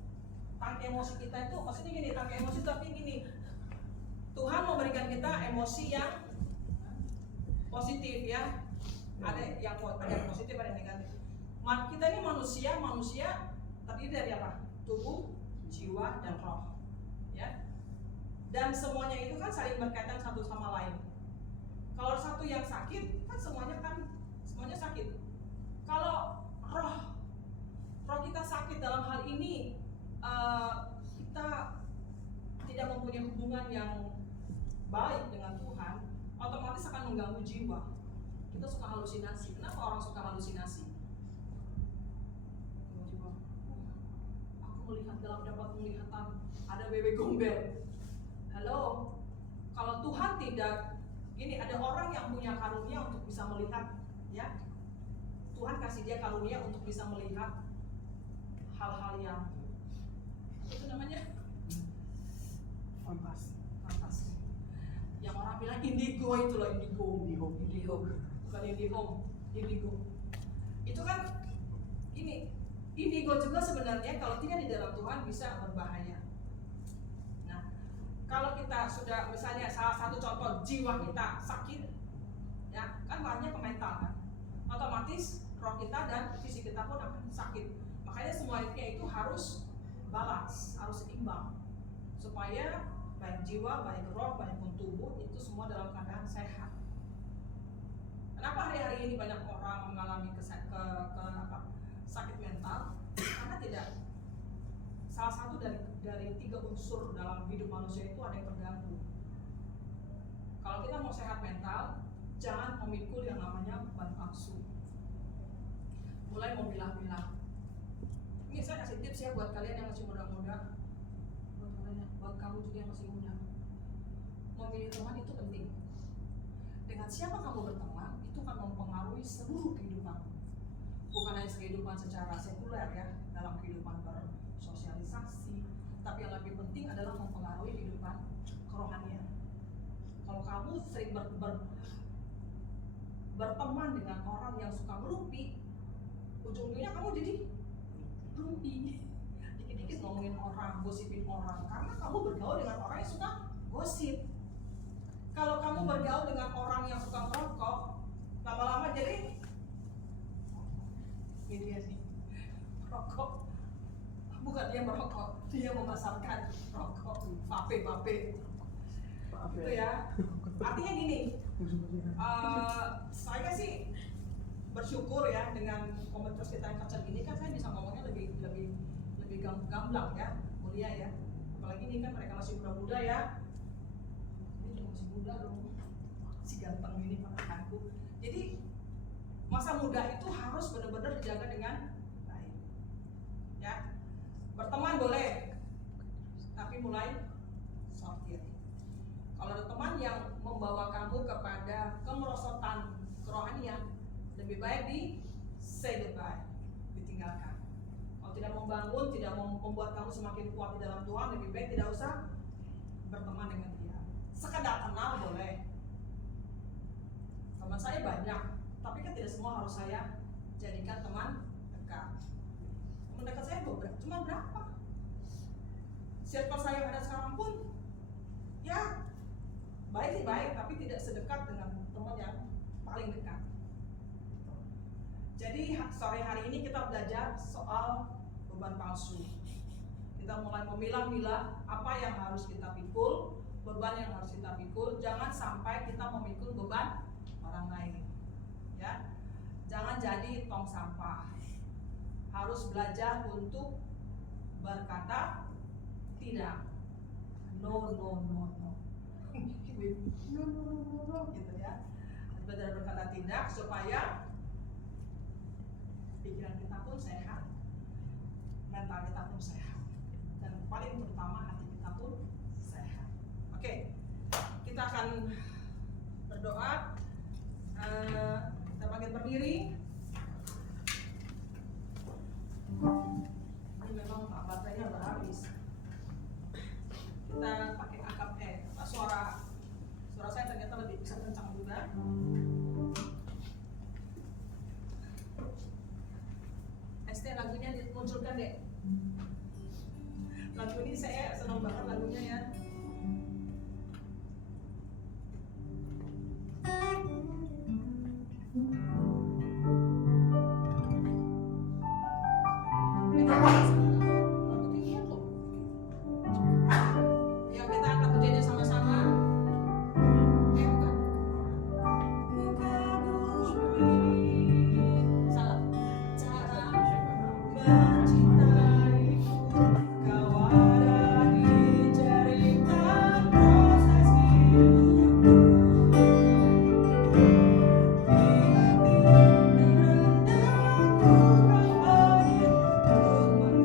tangki emosi kita itu, maksudnya gini, tangki emosi tapi gini, Tuhan memberikan kita emosi yang positif ya, ada yang positif, ada yang negatif. Kita ini manusia terdiri dari apa? Tubuh, jiwa, dan roh. Ya, dan semuanya itu kan saling berkaitan satu sama lain. Kalau satu yang sakit, kan semuanya sakit. Kalau roh kita sakit dalam hal ini, kita tidak mempunyai hubungan yang baik dengan Tuhan, otomatis akan mengganggu jiwa. Kita suka halusinasi. Kenapa orang suka halusinasi? Tiba-tiba, aku dapat penglihatan ada bebek gombel. Halo, kalau Tuhan tidak, gini, ada orang yang punya karunia untuk bisa melihat, ya. Tuhan kasih dia karunia untuk bisa melihat hal-hal yang itu namanya fantasi. Yang orang bilang indigo itu loh, indigo. Bukan indigo. Itu kan ini indigo juga sebenarnya kalau tidak di dalam Tuhan bisa berbahaya. Nah, kalau kita sudah misalnya salah satu contoh jiwa kita sakit, ya kan bahannya ke mental kan, otomatis roh kita dan fisik kita pun akan sakit. Makanya semuanya itu harus balance, harus seimbang supaya baik jiwa, baik roh, baik pun tubuh itu semua dalam keadaan sehat. Kenapa hari-hari ini banyak orang mengalami sakit mental? Karena tidak, salah satu dari 3 unsur dalam hidup manusia itu ada yang terganggu. Kalau kita mau sehat mental, jangan memikul yang namanya beban palsu. Mulai memilah-milah. Ini saya kasih tips ya buat kalian yang masih muda-muda, buat kamu juga yang masih muda. Memilih teman itu penting. Dengan siapa kamu berteman itu akan mempengaruhi seluruh kehidupan. Bukan hanya kehidupan secara sekuler ya, dalam kehidupan bersosialisasi, tapi yang lebih penting adalah mempengaruhi kehidupan kerohanian. Kalau kamu sering berteman dengan orang yang suka ngerumpi, ujung-ujungnya kamu jadi ngerumpi. Dikit-dikit ngomongin orang, gosipin orang, karena kamu bergaul dengan orang yang suka gosip. Kalau kamu bergaul dengan orang yang suka merokok, lama-lama jadi ini dia nih, merokok. Bukan dia merokok, dia memasarkan rokok, vape. Itu ya. Artinya gini, saya sih bersyukur ya dengan komunitas kita yang kecil ini kan saya bisa ngomongnya lebih gamblang ya, mulia ya. Apalagi ini kan mereka masih muda-muda ya. Ini juga masih muda dong, si ganteng ini rekanku. Jadi masa muda itu harus benar-benar dijaga dengan baik. Ya, berteman boleh, tapi mulai sortir. Kalau ada teman yang membawa kamu kepada kemerosotan kerohanian, lebih baik di say goodbye, ditinggalkan. Kalau tidak membangun, tidak membuat kamu semakin kuat di dalam Tuhan, lebih baik tidak usah berteman dengan dia. Sekedar kenal boleh. Teman saya banyak, tapi kan tidak semua harus saya jadikan teman dekat. Teman dekat saya cuma berapa? Circle saya yang ada sekarang pun, ya baik sih baik, tapi tidak sedekat dengan teman yang paling dekat. Jadi sore hari ini kita belajar soal beban palsu. Kita mulai memilah-milah apa yang harus kita pikul, beban yang harus kita pikul. Jangan sampai kita memikul beban orang lain. Ya, jangan jadi tong sampah. Harus belajar untuk berkata tidak. No, gitu ya. Belajar berkata tidak supaya pikiran kita pun sehat, mental kita pun sehat, dan paling terutama hati kita pun sehat. Oke, kita akan berdoa. Kita panggil berdiri. Ini memang baterainya udah habis. Kita pakai angkat suara saya ternyata lebih bisa kencang juga. ST lagunya dimunculkan deh. Lagu ini saya senang banget lagunya ya. Yuk kita angkat pujiannya sama-sama. Salah. Cara mencintaiku, kau ada di cerita proses hidupku. Di hati terendahku kau hadir untuk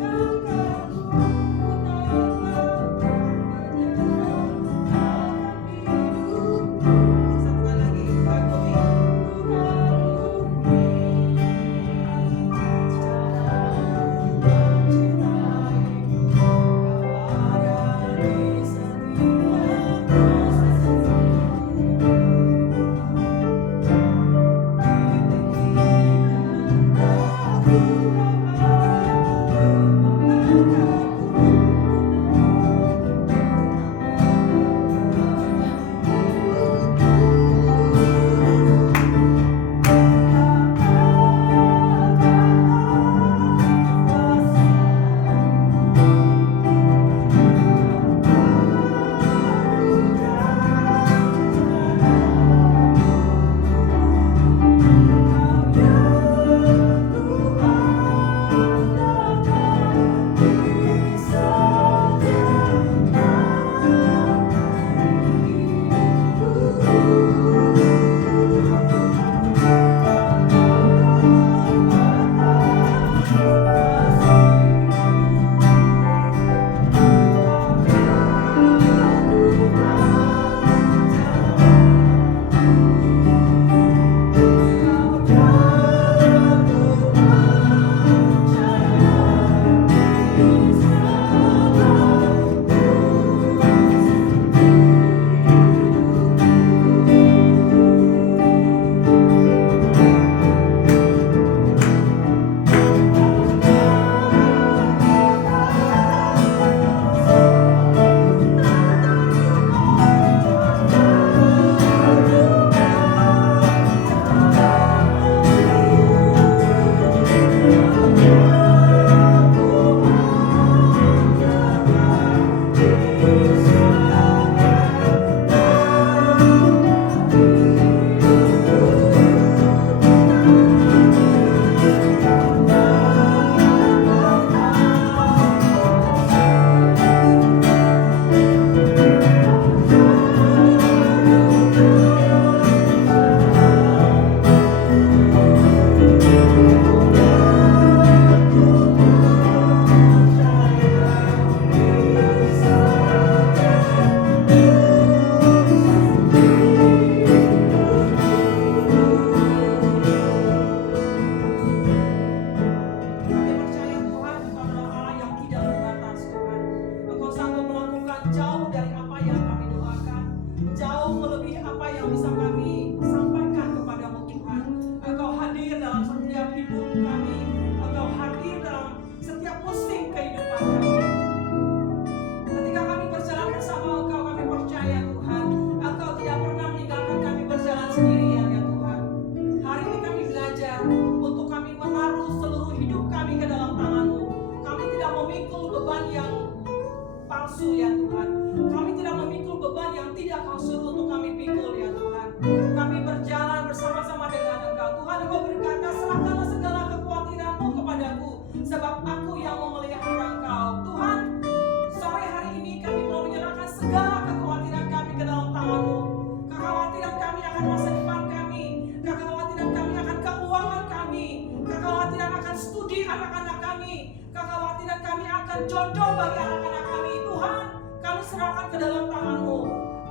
anak-anak kami, kekhawatiran kami akan jodoh bagi anak-anak kami, Tuhan, kami serahkan ke dalam tangan-Mu.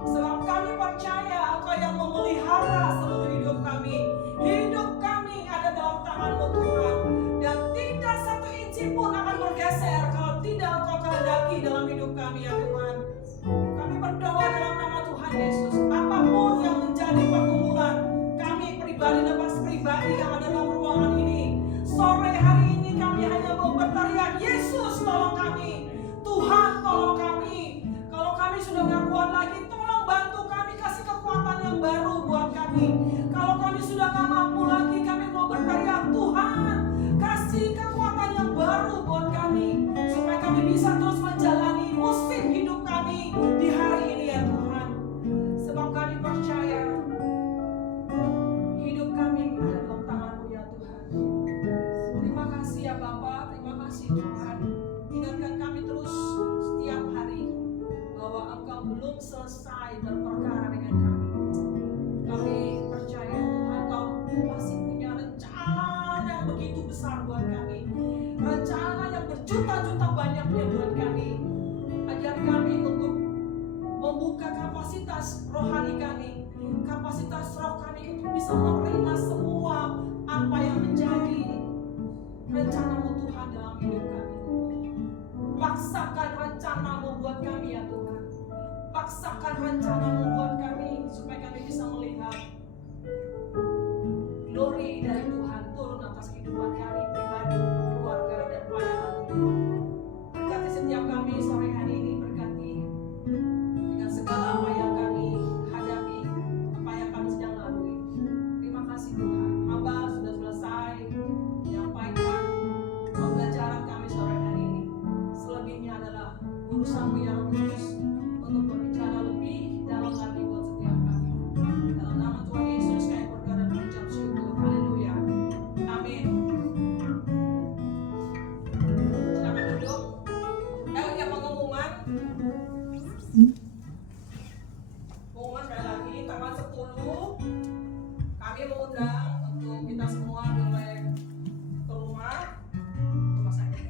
Sebab kami percaya Engkau yang memelihara seluruh hidup kami. Hidup kami ada dalam tangan-Mu, Tuhan. Dan tidak satu inci pun akan bergeser kalau tidak Engkau kehendaki dalam hidup kami, ya Tuhan. Kami berdoa dalam nama Tuhan Yesus. Apapun yang menjadi pergumulan kami pribadi lepas pribadi yang ada dalam ruangan ini, sore hari ini kami hanya mau berteriak, Yesus tolong kami, Tuhan tolong kami. Kalau kami sudah nggak kuat lagi, tolong bantu kami, kasih kekuatan yang baru buat kami. Kalau kami sudah nggak mampu lagi, kami mau berteriak, Tuhan kasih kekuatan yang baru buat kami, supaya kami bisa terus menjalani musim hidup kami di hari ini, ya Tuhan. Sebab kami percaya hidup kami ada dalam tangan-Mu, ya Tuhan. Terima kasih ya Bapa, terima kasih Tuhan. Ingatkan kami terus setiap hari bahwa Engkau belum selesai berperkara dengan kami. Kami percaya Tuhan, Engkau masih punya rencana yang begitu besar buat kami, rencana yang berjuta-juta banyaknya buat kami. Ajar kami untuk membuka kapasitas rohani kami, kapasitas roh kami untuk bisa menerima semua apa yang menjadi rencana-Mu Tuhan dalam hidup kami. Paksakan rencana-Mu buat kami, ya Tuhan. Paksakan rencana-Mu buat kami supaya kami bisa melihat glory dari Tuhan turun atas kehidupan kami pribadi, keluarga, dan pelayanan. Berkati setiap kami sore hari ini, berkati dengan segala apa yang kami hadapi, apa yang kami sedang lalui. Terima kasih Tuhan, Hamba sudah selesai menyampaikan pembelajaran kami sore hari ini. Selebihnya adalah urusan-Mu yang khusus untuk berbicara lebih dalam lagi buat setiap kami. Dalam nama Tuhan Yesus kami berdoa dan mengucap syukur. Haleluya. Amin. Silakan duduk. Yang pengumuman sekali lagi, tanggal 10 kami mengundang untuk kita semua boleh ke rumah saya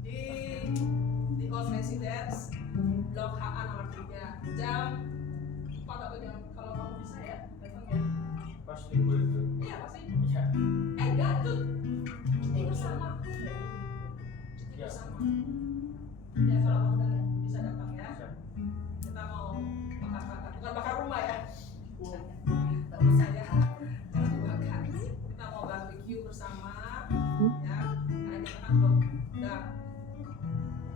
di Old Residence Blok HA nomor 3 jam 4 atau jam, kalau kamu bisa ya datang ya. Pasti boleh. Iya pasti. Iya. Enggak tuh cuti bersama. Cuti Ya. bersama. Ya kalau kamu udah bisa datang ya. Bisa. Kita mau bakar-bakar, bukan bakar rumah ya. Tak usah ya. Jangan dibakar. Kita mau barbecue bersama. Ya. Karena kita kan belum udah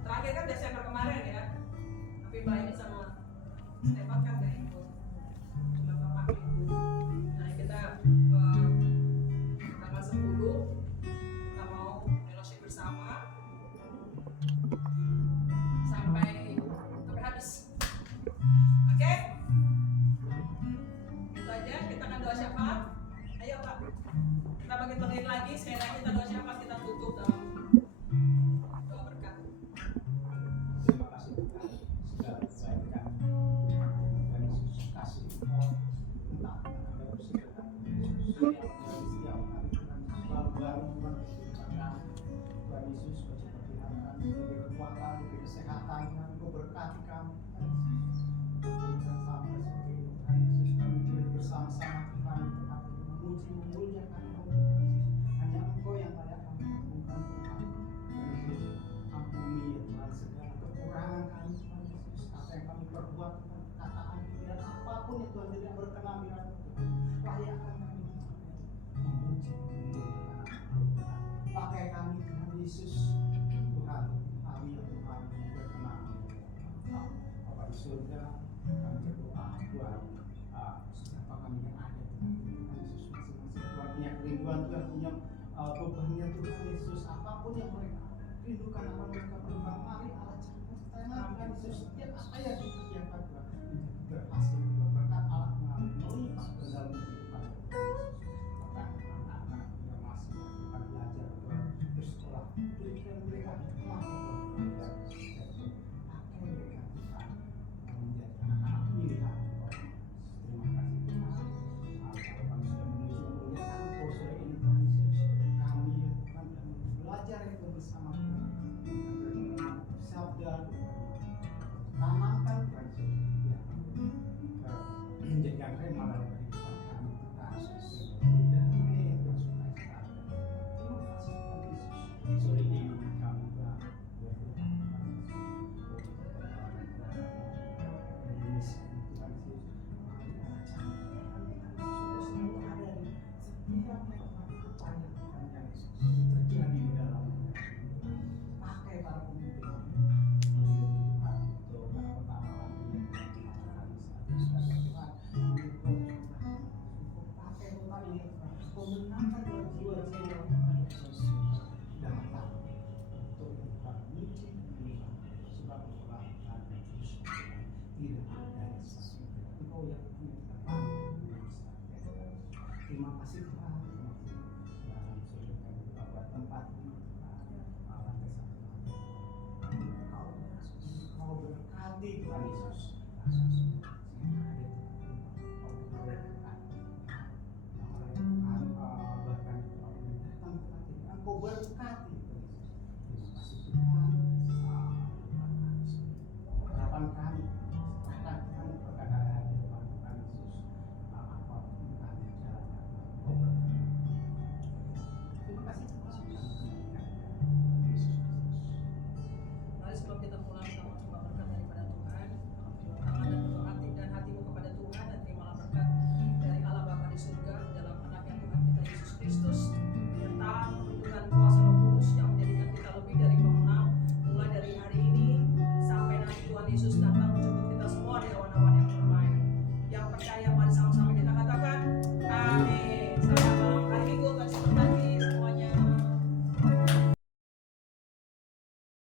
terakhir kan Desember kemarin ya. Tapi Mbak ini sama Stefan kan gak ikut. Cuma Bapak ikut. Nah kita tanggal 10 kita mau fellowship bersama sampai habis. Oke? Itu aja, kita akan doa syafaat. Ayo Pak. Kita bagi-bagiin lagi, sekali lagi kita doa syafaat, kita tutup dalam doa berkat. Terima kasih Tuhan segala kebaikan dan Yesus kasih Engkau entah ada segala setiap hari Tuhan selalu baru Tuhan kehidupan kami. Tuhan Yesus seperti kami beri kekuatan, beri kesehatan, Tuhan Engkau berkati kami Tuhan Yesus. Dan sampai seperti itu Tuhan Yesus kami boleh bersama-sama Tuhan Tuhan memuji memuliakan Engkau Tuhan Yesus. Hanya Engkau yang layak kami agungkan Tuhan. Tuhan Yesus ampuni ya Tuhan segala kekurangan kami Tuhan Yesus, apa yang kami perbuat Tuhan, perkataan dan apapun ya Tuhan tidak berkenan di hadapan Tuhan. Layakkan kami memuji memuliakan Tuhan. Pakai kami Tuhan Yesus Tuhan, kami ya Tuhan berkenan. Bapa di surga, kami berdoa Tuhan, siapa kami yang ada Tuhan Yesus masing-masing Tuhan punya kerinduan, Tuhan punya bebannya Tuhan Yesus, apapun yang mereka rindukan, apa mereka perlukan, mari Allah campur tangan Tuhan Yesus, setiap apa yang dikerjakan Tuhan berhasil.